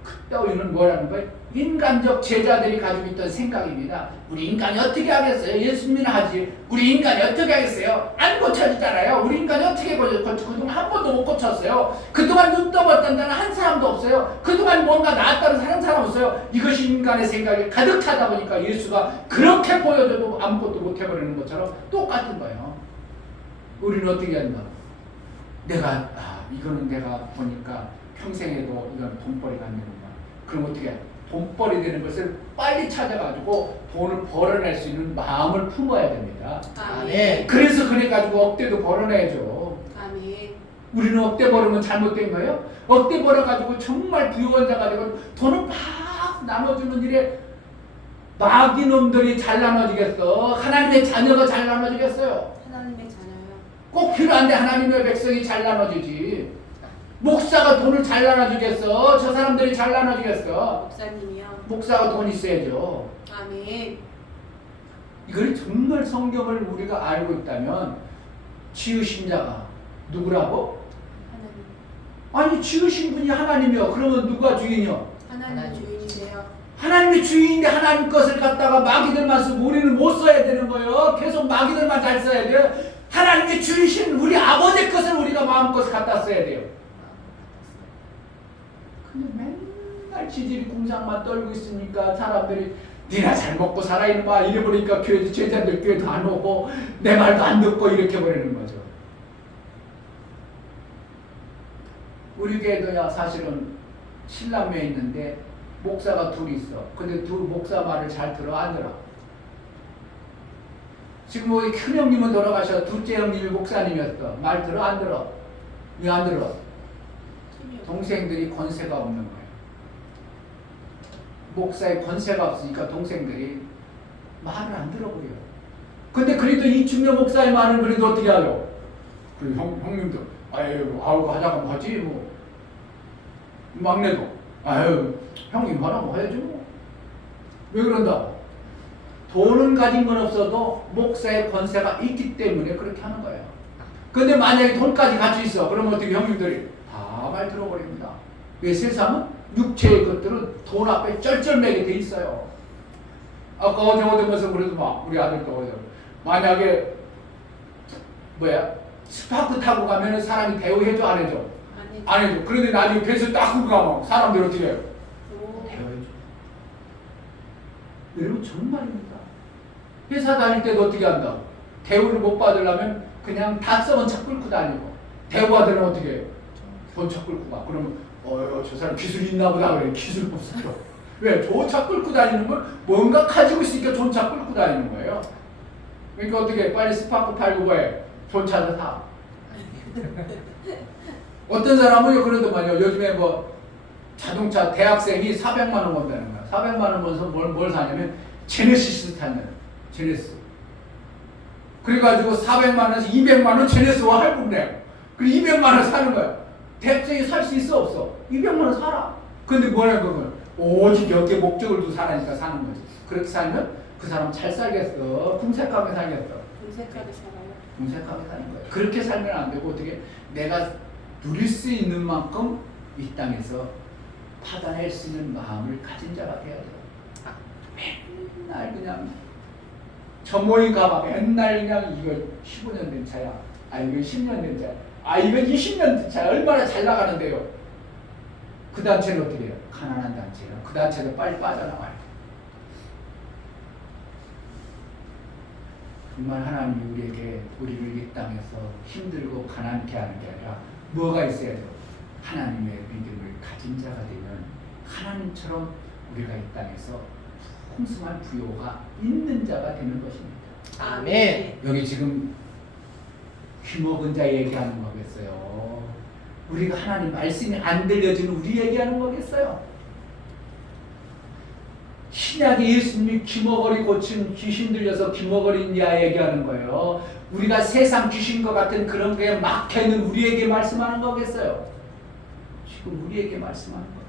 그따위는 뭐라는 거예요? 인간적 제자들이 가지고 있던 생각입니다. 우리 인간이 어떻게 하겠어요? 예수님이나 하지. 우리 인간이 어떻게 하겠어요? 안 고쳐지잖아요. 우리 인간이 어떻게 고쳐? 그동안 한 번도 못 고쳤어요. 그동안 눈 떠봤던 자는 한 사람도 없어요. 그동안 뭔가 나았다는 사는 사람 없어요. 이것이 인간의 생각이 가득 차다 보니까 예수가 그렇게 보여줘도 아무것도 못 해버리는 것처럼 똑같은 거예요. 우리는 어떻게 한다? 이거는 내가 보니까 평생에도 이건 돈벌이가 안 되는구나. 그럼 어떻게 해? 돈벌이 되는 것을 빨리 찾아가지고 돈을 벌어낼 수 있는 마음을 품어야 됩니다. 아멘. 그래서 그래가지고 억대도 벌어내야죠. 아멘. 우리는 억대 벌으면 잘못된 거예요? 억대 벌어가지고 정말 부유한 자가 되고 돈을 막 나눠주는 일에 마귀 놈들이 잘 나눠지겠어? 하나님의 자녀가 잘 나눠지겠어요? 하나님의 자녀요. 꼭 필요한데 하나님의 백성이 잘 나눠지지. 목사가 돈을 잘 나눠주겠어? 저 사람들이 잘 나눠주겠어? 목사님이요. 목사가 돈 있어야죠. 아멘. 이걸 정말 성경을 우리가 알고 있다면 지으신 자가 누구라고? 하나님. 아니 지으신 분이 하나님이요. 그러면 누가 주인이요? 하나님 주인이세요. 하나님이 주인인데 하나님 것을 갖다가 마귀들만 쓰고 우리는 못 써야 되는 거예요. 계속 마귀들만 잘 써야 돼요. 하나님이 주이신 우리 아버지 것을 우리가 마음껏 갖다 써야 돼요. 근데 맨날 지질이 공상만 떨고 있으니까 사람들이 니나 잘 먹고 살아있는 마 이래버리니까 교회 제자들 교회도 안 오고 내 말도 안 듣고 이렇게 버리는 거죠. 우리 교회도야 사실은 신랑매 있는데 목사가 둘이 있어. 근데 두 목사 말을 잘 들어 안 들어? 지금 우리 큰 형님은 돌아가셔. 둘째 형님이 목사님이었어. 말 들어 안 들어? 왜 안 들어? 동생들이 권세가 없는 거예요. 목사의 권세가 없으니까 동생들이 말을 안 들어버려요. 근데 그래도 이 중요 목사의 말은 그래도 어떻게 하요? 그 형님도 아유 하자고 하지 뭐. 막내도 형님 하라고 해야죠 뭐. 왜 그런다고? 돈은 가진 건 없어도 목사의 권세가 있기 때문에 그렇게 하는 거예요. 근데 만약에 돈까지 같이 있어. 그러면 어떻게 형님들이 다 말 들어버립니다. 왜? 세상은 육체의 것들은 돈 앞에 쩔쩔매게 돼 있어요. 아까 어제 오면서 그래도 막 우리 아들도 어제 만약에 스파크 타고 가면은 사람이 대우해줘 안 해줘? 안 해줘. 그런데 나중에 뱃을 딱 긁고 가면 사람들이 어떻게 해요? 대어해줘. 여러분 정말입니다. 회사 다닐 때도 어떻게 한다? 대우를 못 받으려면 그냥 다 썩은 차 끌고 다니고, 대우 받으려면 어떻게 해요? 좋은 차 끌고 가. 그러면 저 사람 기술이 있나 보다 그래. 기술 없어요. 왜? 좋은 차 끌고 다니는 건 뭔가 가지고 있으니까 좋은 차 끌고 다니는 거예요. 그러니까 어떻게 빨리 스파크 팔고 왜? 좋은 차를 사. 어떤 사람은 그러더만요. 요즘에 뭐 자동차 대학생이 400만 원 번다는 거야. 400만 원 번서 뭘 사냐면 제네시스 타는 제네시스. 그래가지고 400만 원에서 200만 원 제네시스와 할부래. 그리고 200만 원 사는 거야. 대학생이 살 수 있어 없어? 200만 원 사라. 근데 뭐냐 그건 오직 여기에 목적을 두고 사라니까 사는 거지. 그렇게 살면 그 사람 잘 살겠어. 궁색하게 살겠어. 검색하게 살아요. 궁색하게 사는 거예요. 그렇게 살면 안 되고 어떻게 내가 누릴 수 있는 만큼 이 땅에서 받아낼 수 있는 마음을 가진 자가 되어야 돼요. 맨날 그냥 저 모임 가봐. 맨날 그냥 이거 15년 된 차야. 아 이거 10년 된 차야. 아 이거 20년 된 차야. 얼마나 잘 나가는데요. 그 단체는 어떻게 해요? 가난한 단체예요. 그 단체도 빨리 빠져나와요. 정말 하나님이 우리에게 우리를 이 땅에서 힘들고 가난케 하는 게 아니라 뭐가 있어야 돼요? 하나님의 믿음을 가진 자가 되면 하나님처럼 우리가 이 땅에서 풍성한 부요가 있는 자가 되는 것입니다. 아멘. 여기 지금 귀먹은 자 얘기하는 거겠어요. 우리가 하나님 말씀이 안 들려지는 우리 얘기하는 거겠어요. 신약의 예수님이 귀머거리 고친 귀신 들려서 귀머거린 자 얘기하는 거예요. 우리가 세상 귀신과 같은 그런 게 막혀있는 우리에게 말씀하는 거겠어요. 지금 우리에게 말씀하는 거예요.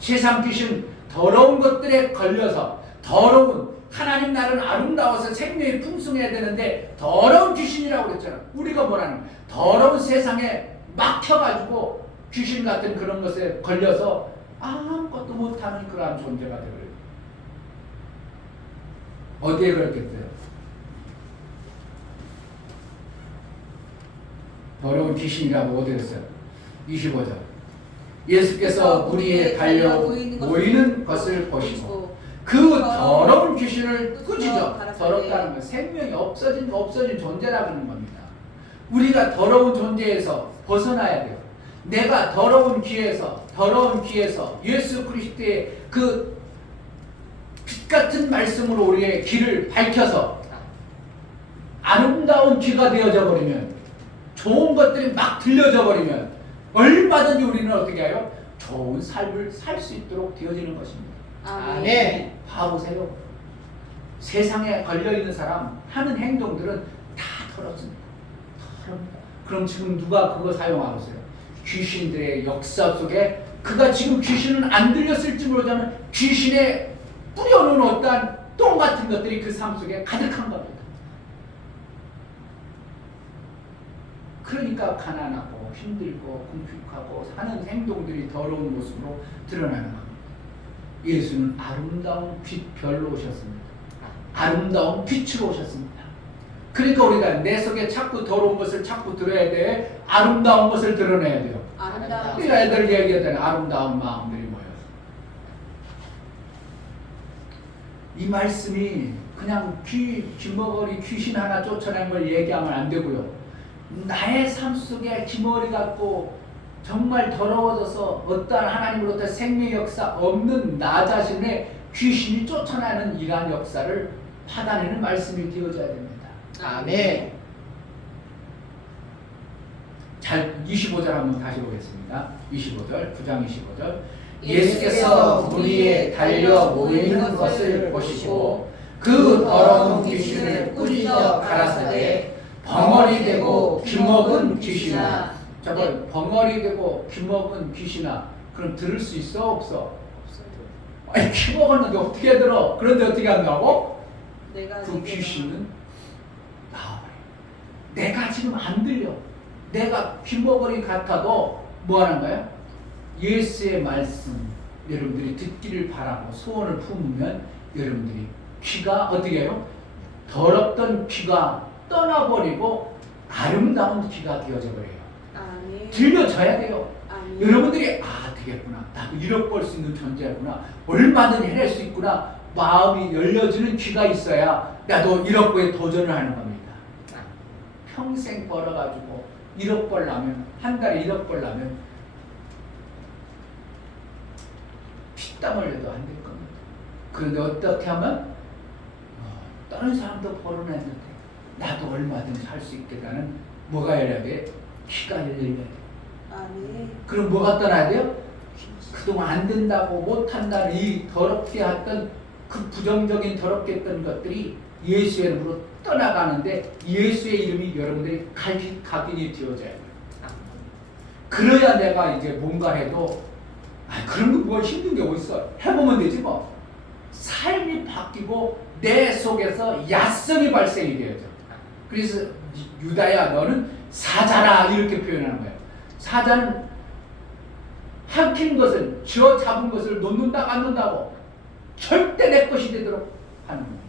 세상 귀신 더러운 것들에 걸려서 더러운 하나님 나라는 아름다워서 생명이 풍성해야 되는데 더러운 귀신이라고 그랬잖아. 우리가 뭐라는 거야? 더러운 세상에 막혀가지고 귀신 같은 그런 것에 걸려서 아무것도 못하는 그러한 존재가 되어버려요. 어디에 그랬겠어요? 더러운 귀신이라고 어디에 했어요? 25절. 예수께서 물 위에 달려 모이는 것을 보시고 그 더러운 귀신을 꾸짖어. 더럽다는 건 생명이 없어진 존재라는 겁니다. 우리가 더러운 존재에서 벗어나야 돼요. 내가 더러운 귀에서 예수 그리스도의 그 빛 같은 말씀으로 우리의 귀를 밝혀서 아름다운 귀가 되어져 버리면, 좋은 것들이 막 들려져 버리면 얼마든지 우리는 어떻게 해요? 좋은 삶을 살 수 있도록 되어지는 것입니다. 아멘. 봐보세요. 세상에 걸려있는 사람 하는 행동들은 다 더럽습니다. 더럽니다. 그럼 지금 누가 그거 사용하고 있어요? 귀신들의 역사 속에 그가 지금 귀신은 안 들렸을지 모르지만 귀신에 뿌려놓은 어떠한 똥 같은 것들이 그 삶 속에 가득한 겁니다. 그러니까 가난하고 힘들고 궁핍하고 하는 행동들이 더러운 모습으로 드러나는 겁니다. 예수는 아름다운 빛별로 오셨습니다. 아름다운 빛으로 오셨습니다. 그러니까 우리가 내 속에 자꾸 더러운 것을 자꾸 들어야 돼. 아름다운 것을 드러내야 돼요. 아름다운 우리가 애들 얘기하잖아요. 아름다운 마음들이 모여서. 이 말씀이 그냥 귀머거리 귀신 하나 쫓아낸 걸 얘기하면 안 되고요. 나의 삶 속에 귀머거리 같고 정말 더러워져서 어떠한 하나님으로부터 생명 역사 없는 나 자신의 귀신이 쫓아나는 이러한 역사를 받아내는 말씀이 되어져야 됩니다. 아멘. 잘 25절 한번 다시 보겠습니다. 25절, 9장 25절. 예수께서 물 위에 달려 모이는 것을 보시고 그 더러운 귀신을 꾸짖어 가라사대 벙어리 되고 귀먹은 귀신아. 저걸 벙어리 되고 귀먹은 귀신아. 그럼 들을 수 있어 없어? 아니 귀먹었는데 어떻게 들어? 그런데 어떻게 한다고? 그 귀신은 나와버려. 내가 지금 안 들려. 내가 귀머거리 같아도 뭐 하는 거야? 예수의 말씀 여러분들이 듣기를 바라고 소원을 품으면 여러분들이 귀가 어떻게 해요? 더럽던 귀가 떠나버리고 아름다운 귀가 되어져 버려요. 아멘. 들려져야 돼요. 아멘. 여러분들이 되겠구나. 나도 1억 벌 수 있는 존재구나. 얼마든지 해낼 수 있구나. 마음이 열려지는 귀가 있어야 나도 1억 벌에 도전을 하는 겁니다. 평생 벌어가지고 1억 벌려면 한 달에 1억 벌려면 피땀 흘려도 안 될 겁니다. 그런데 어떻게 하면 다른 사람도 벌어냈는데 나도 얼마든지 할 수 있겠다는 뭐가 열려야 돼? 귀가 열려야 돼. 아멘. 그럼 뭐가 떠나야 돼요? 그동안 안 된다고 못한다는 이 더럽게 했던 그 부정적인 더럽게 했던 것들이 예수의 이름으로 떠나가는데 예수의 이름이 여러분들이 각인이 되어져야 돼요. 그래야 내가 이제 뭔가 해도 그런 거 뭐 힘든 게 어딨어. 해보면 되지 뭐. 삶이 바뀌고 내 속에서 야성이 발생이 되어져. 그래서 유다야 너는 사자라 이렇게 표현하는 거예요. 사자는 한킨 것을 쥐어 잡은 것을 놓는다 안 놓는다고 절대 내 것이 되도록 하는 거예요.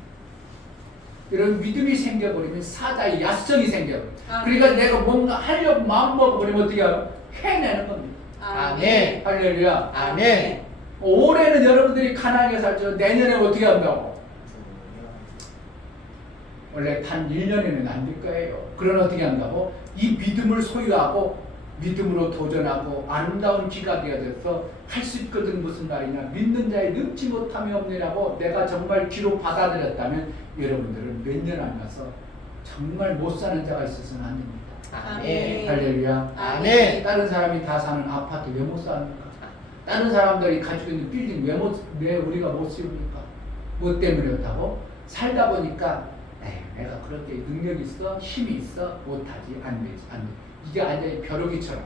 이런 믿음이 생겨버리면 사자의 야성이 생겨버려요. 그러니까 내가 뭔가 하려고 마음 먹어버리면 어떻게 해요? 해내는 겁니다. 아멘. 할렐루야. 아멘. 올해는 여러분들이 가난하게 살죠. 내년에 어떻게 한다고? 원래 단 1년에는 안 될 거예요. 그러나 어떻게 한다고? 이 믿음을 소유하고 믿음으로 도전하고 아름다운 기가 되어져서 할 수 있거든. 무슨 말이냐? 믿는 자에 능치 못함이 없느라고 내가 정말 기로 받아들였다면 여러분들은 몇 년 안 가서 정말 못 사는 자가 있어서는 안 됩니다. 아멘. 할렐루야. 아멘. 다른 사람이 다 사는 아파트 왜 못 사니까? 다른 사람들이 가지고 있는 빌딩 왜 우리가 못 세웁니까? 뭐 때문에 그렇다고? 살다 보니까 내가 그렇게 능력이 있어, 힘이 있어, 못하지, 안 되지, 안 돼. 이게 완전히 벼룩이처럼,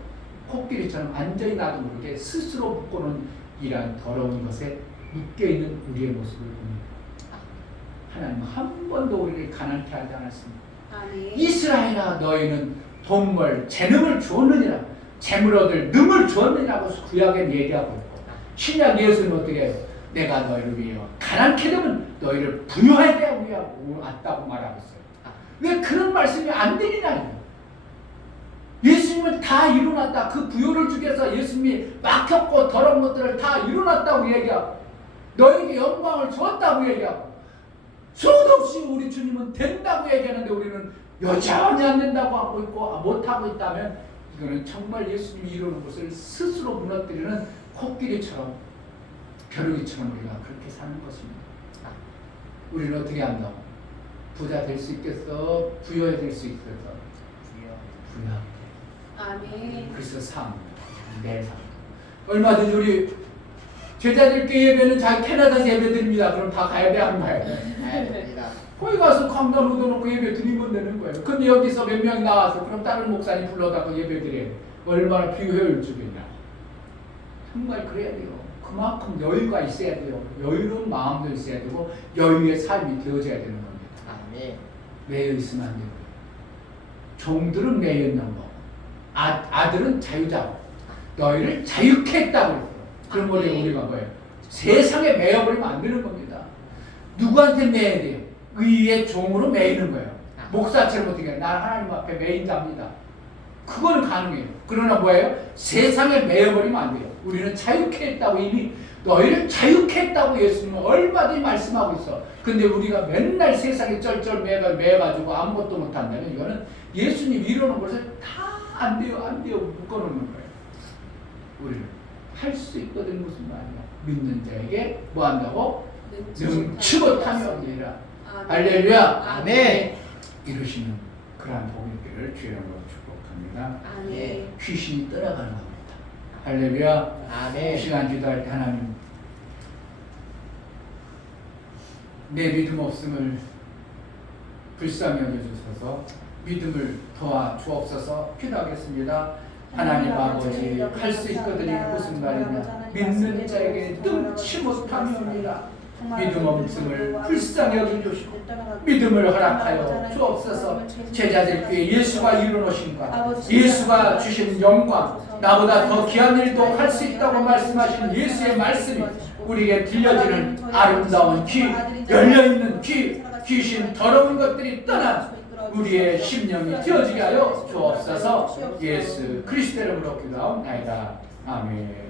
코끼리처럼 완전히 나도 모르게 스스로 묶어놓은 이러한 더러운 것에 묶여있는 우리의 모습을 봅니다. 하나님은 한 번도 우리를 가난케 하지 않았습니다. 아멘. 이스라엘아 너희는 동물, 재능을 주었느니라, 재물 얻을 능을 주었느니라고 구약에 얘기하고 있고 신약 예수는 어떻게 해요? 내가 너희를 위하여 가난케 되면 너희를 부유하게 위하고 왔다고 말하고 있어요. 왜 그런 말씀이 안 들리나요? 예수님은 다 이루어놨다. 그 부요를 주기 위해서 예수님이 막혔고 더러운 것들을 다 이루어놨다고 얘기하고 너에게 영광을 주었다고 얘기하고 수도 없이 우리 주님은 된다고 얘기하는데 우리는 여전히 안 된다고 하고 있고 못하고 있다면 이거는 정말 예수님이 이루는 것을 스스로 무너뜨리는 코끼리처럼 벼룩이처럼 우리가 그렇게 사는 것입니다. 우리는 어떻게 한다고? 부자 될 수 있겠어? 부여될 수 있겠어? 부여. 아멘. 그래서 내 삶. 얼마든지 우리 제자들께 예배는 자기 캐나다에서 예배 드립니다. 그럼 다 가야 돼, 안 가야 돼? 거기 가서 강단 얻어놓고 예배 드리면 되는 거예요. 근데 여기서 몇 명 나와서 그럼 다른 목사님 불러다가 예배 드려요. 얼마나 비효율적이냐. 정말 그래야 돼요. 그만큼 여유가 있어야 돼요. 여유로운 마음도 있어야 되고 여유의 삶이 되어져야 되는 겁니다. 아멘. 매여 있으면 안 되고요. 종들은 매여 있는 거고 아들은 자유자고 너희를 자유케 했다고 했어요. 그런 걸 우리가 뭐예요? 세상에 매여버리면 안 되는 겁니다. 누구한테 매여야 돼요? 의의 종으로 매이는 거예요. 목사처럼 어떻게 해요? 난 하나님 앞에 매인 자입니다. 그거는 가능해요. 그러나 뭐예요? 세상에 매여버리면 안 돼요. 우리는 자유케 했다고 이미 너희를 자유케 했다고 예수님은 얼마든지 말씀하고 있어. 근데 우리가 맨날 세상에 쩔쩔 매여가지고 아무것도 못한다면 이거는 예수님이 이루는 것을 다 안 돼요, 안 돼요 묶어놓는 거예요. 우리는 할 수 있거든. 무슨 말이야? 믿는 자에게 뭐 한다고? 능치 못함이 없느니라. 할렐루야. 아멘. 이루시는 그러한 복의 길을 주의 이름으로 축복합니다. 아멘. 귀신이 떠나가는 겁니다. 할렐루야. 아멘. 이 시간 기도할 때 하나님 내 믿음 없음을 불쌍히 여겨주셔서 믿음을 도와 주옵소서. 기도하겠습니다. 하나님 아버지 할 수 있거든요. 무슨 말이냐? 믿는 자에게 능치 못함이 옵니다. 믿음 없음을 불쌍히 여겨주시고 믿음을 허락하여 주옵소서. 제자들께 예수가 이루어놓으신 것, 예수가 주신 영광, 나보다 더 귀한 일도 할 수 있다고 말씀하신 예수의 말씀이 우리에게 들려지는 아름다운 귀, 열려있는 귀, 귀신 더러운 것들이 떠난 우리의 심령이 튀어지게 하여 주옵소서. 예수 그리스도 이름으로 기도하옵나이다. 아멘.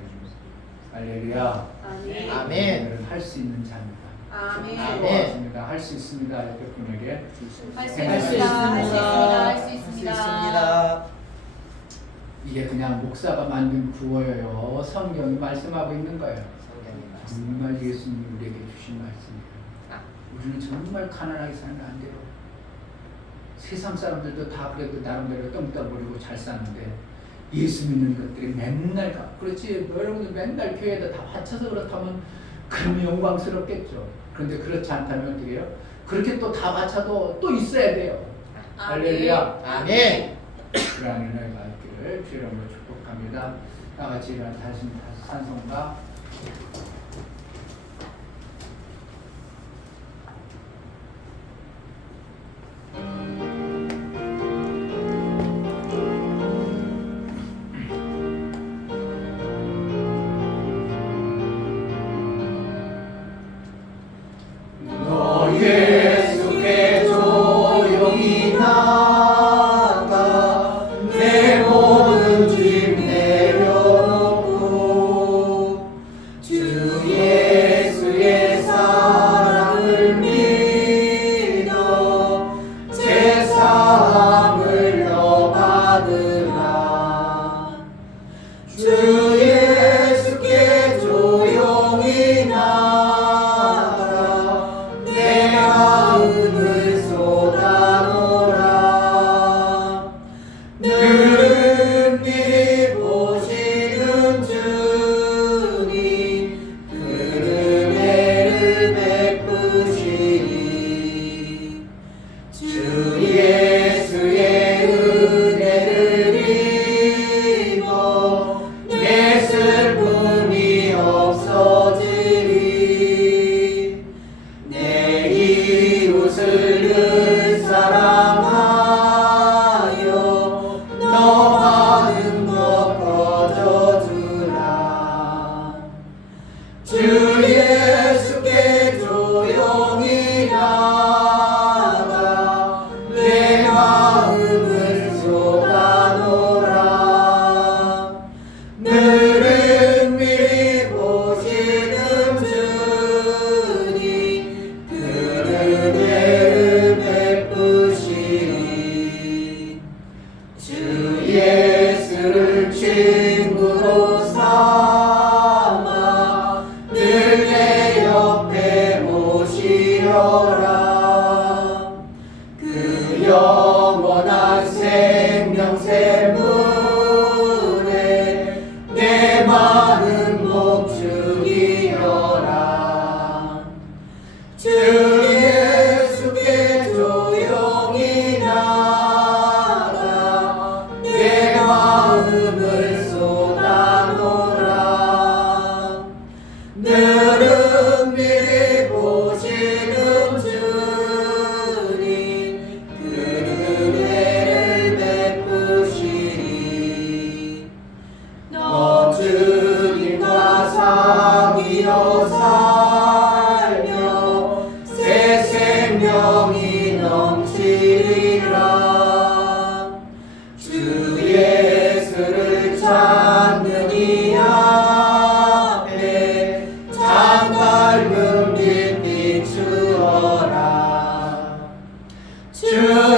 할렐루야. 아멘. 아멘. 할 수 있는 자입니다. 아멘. 고맙습니다. 할 수 있습니다. 이렇게 분에게 할 수 할 수 있습니다. 할 수 있습니다. 할 수 할 수 있습니다. 있습니다. 이게 그냥 목사가 만든 구호예요. 성경이 말씀하고 있는 거예요. 성경의 말씀. 정말 예수님이 우리에게 주신 말씀이에요. 우리는 정말 가난하게 사는 안 돼요. 세상 사람들도 다 그래도 나름대로 떵떵거리고 잘 사는데 예수 믿는 것들이 맨날 그렇지 여러분들 맨날 교회에다 다 바쳐서 그렇다면 그럼 영광스럽겠죠. 그런데 그렇지 않다면 어떻게 해요? 그렇게 또 다 바쳐도 또 있어야 돼요. 할렐루야. 아멘. 그러한 은혜가 있기를 주의 이름으로 축복합니다. 나같이 일어나 다시 찬송가 예수께 조용히 나가 내 모든 짐 내려놓고 주 예수의 사랑을 믿어 제 사함을 너 받으라. 주 예수께 조용히 나가 내 마음을 쏟아놓으라. 늘 미리 보시는 주님 그 은혜를 베푸시니 주 예수의 은혜를 입어 내 슬픔이 없어지리. 내 이웃을 늘 사랑하여 너 받은 것 거저주라. 주 예수께 조용히 나가 내 마음을 쏟아놓으라. 늘은 미리 보시는 주님 그 은혜를 베푸시니 주 예수를 친구로 삼아 늘 내 옆에 모시려라. 그 영원한 생명 샘물에 내 마음 목축이여라. 주 예수께 조용히 나가 내 마음을 쏟아놓으라. 늘은 미리 보시는 주님 그 은혜를 베푸시니 너 주님과 사귀어 살며 새 생명이 넘치리라. 주 예수를 찾는 이 앞에 참 밝은 빛 비추어라. 주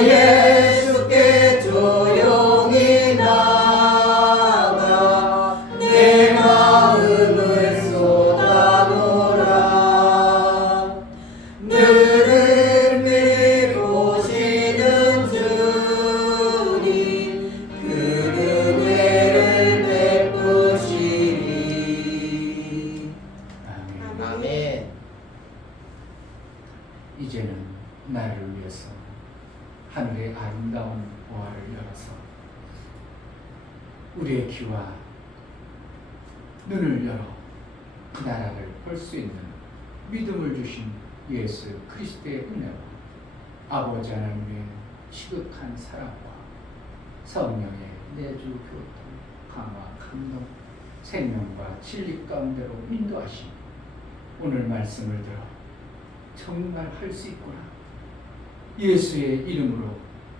예수께 조용히 나가 내 마음을 쏟아놓으라. 늘은 미리 보시는 주님 그 은혜를 베푸시니. 아멘. 아멘. 이제는 나를 위해서 하늘의 아름다운 보화를 열어서 우리의 귀와 눈을 열어 그 나라를 볼 수 있는 믿음을 주신 예수 그리스도의 은혜와 아버지 하나님의 지극한 사랑과 성령의 내주 교통, 강화, 감동, 생명과 진리 가운데로 인도하심 오늘 말씀을 들어 정말 할 수 있구나. 예수의 이름으로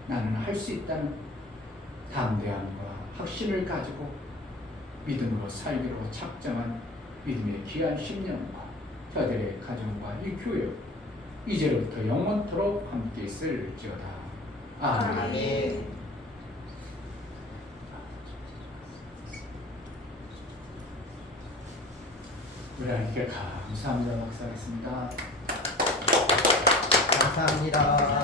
나는 할 수 있다는 담대함과 확신을 가지고 믿음으로 살기로 작정한 믿음의 귀한 10년과 저들의 가정과 이 교회 이제로부터 영원토록 함께 있을지어다. 아멘. 아멘. 우리 하나님께 감사합니다. 박수하겠습니다. 감사합니다.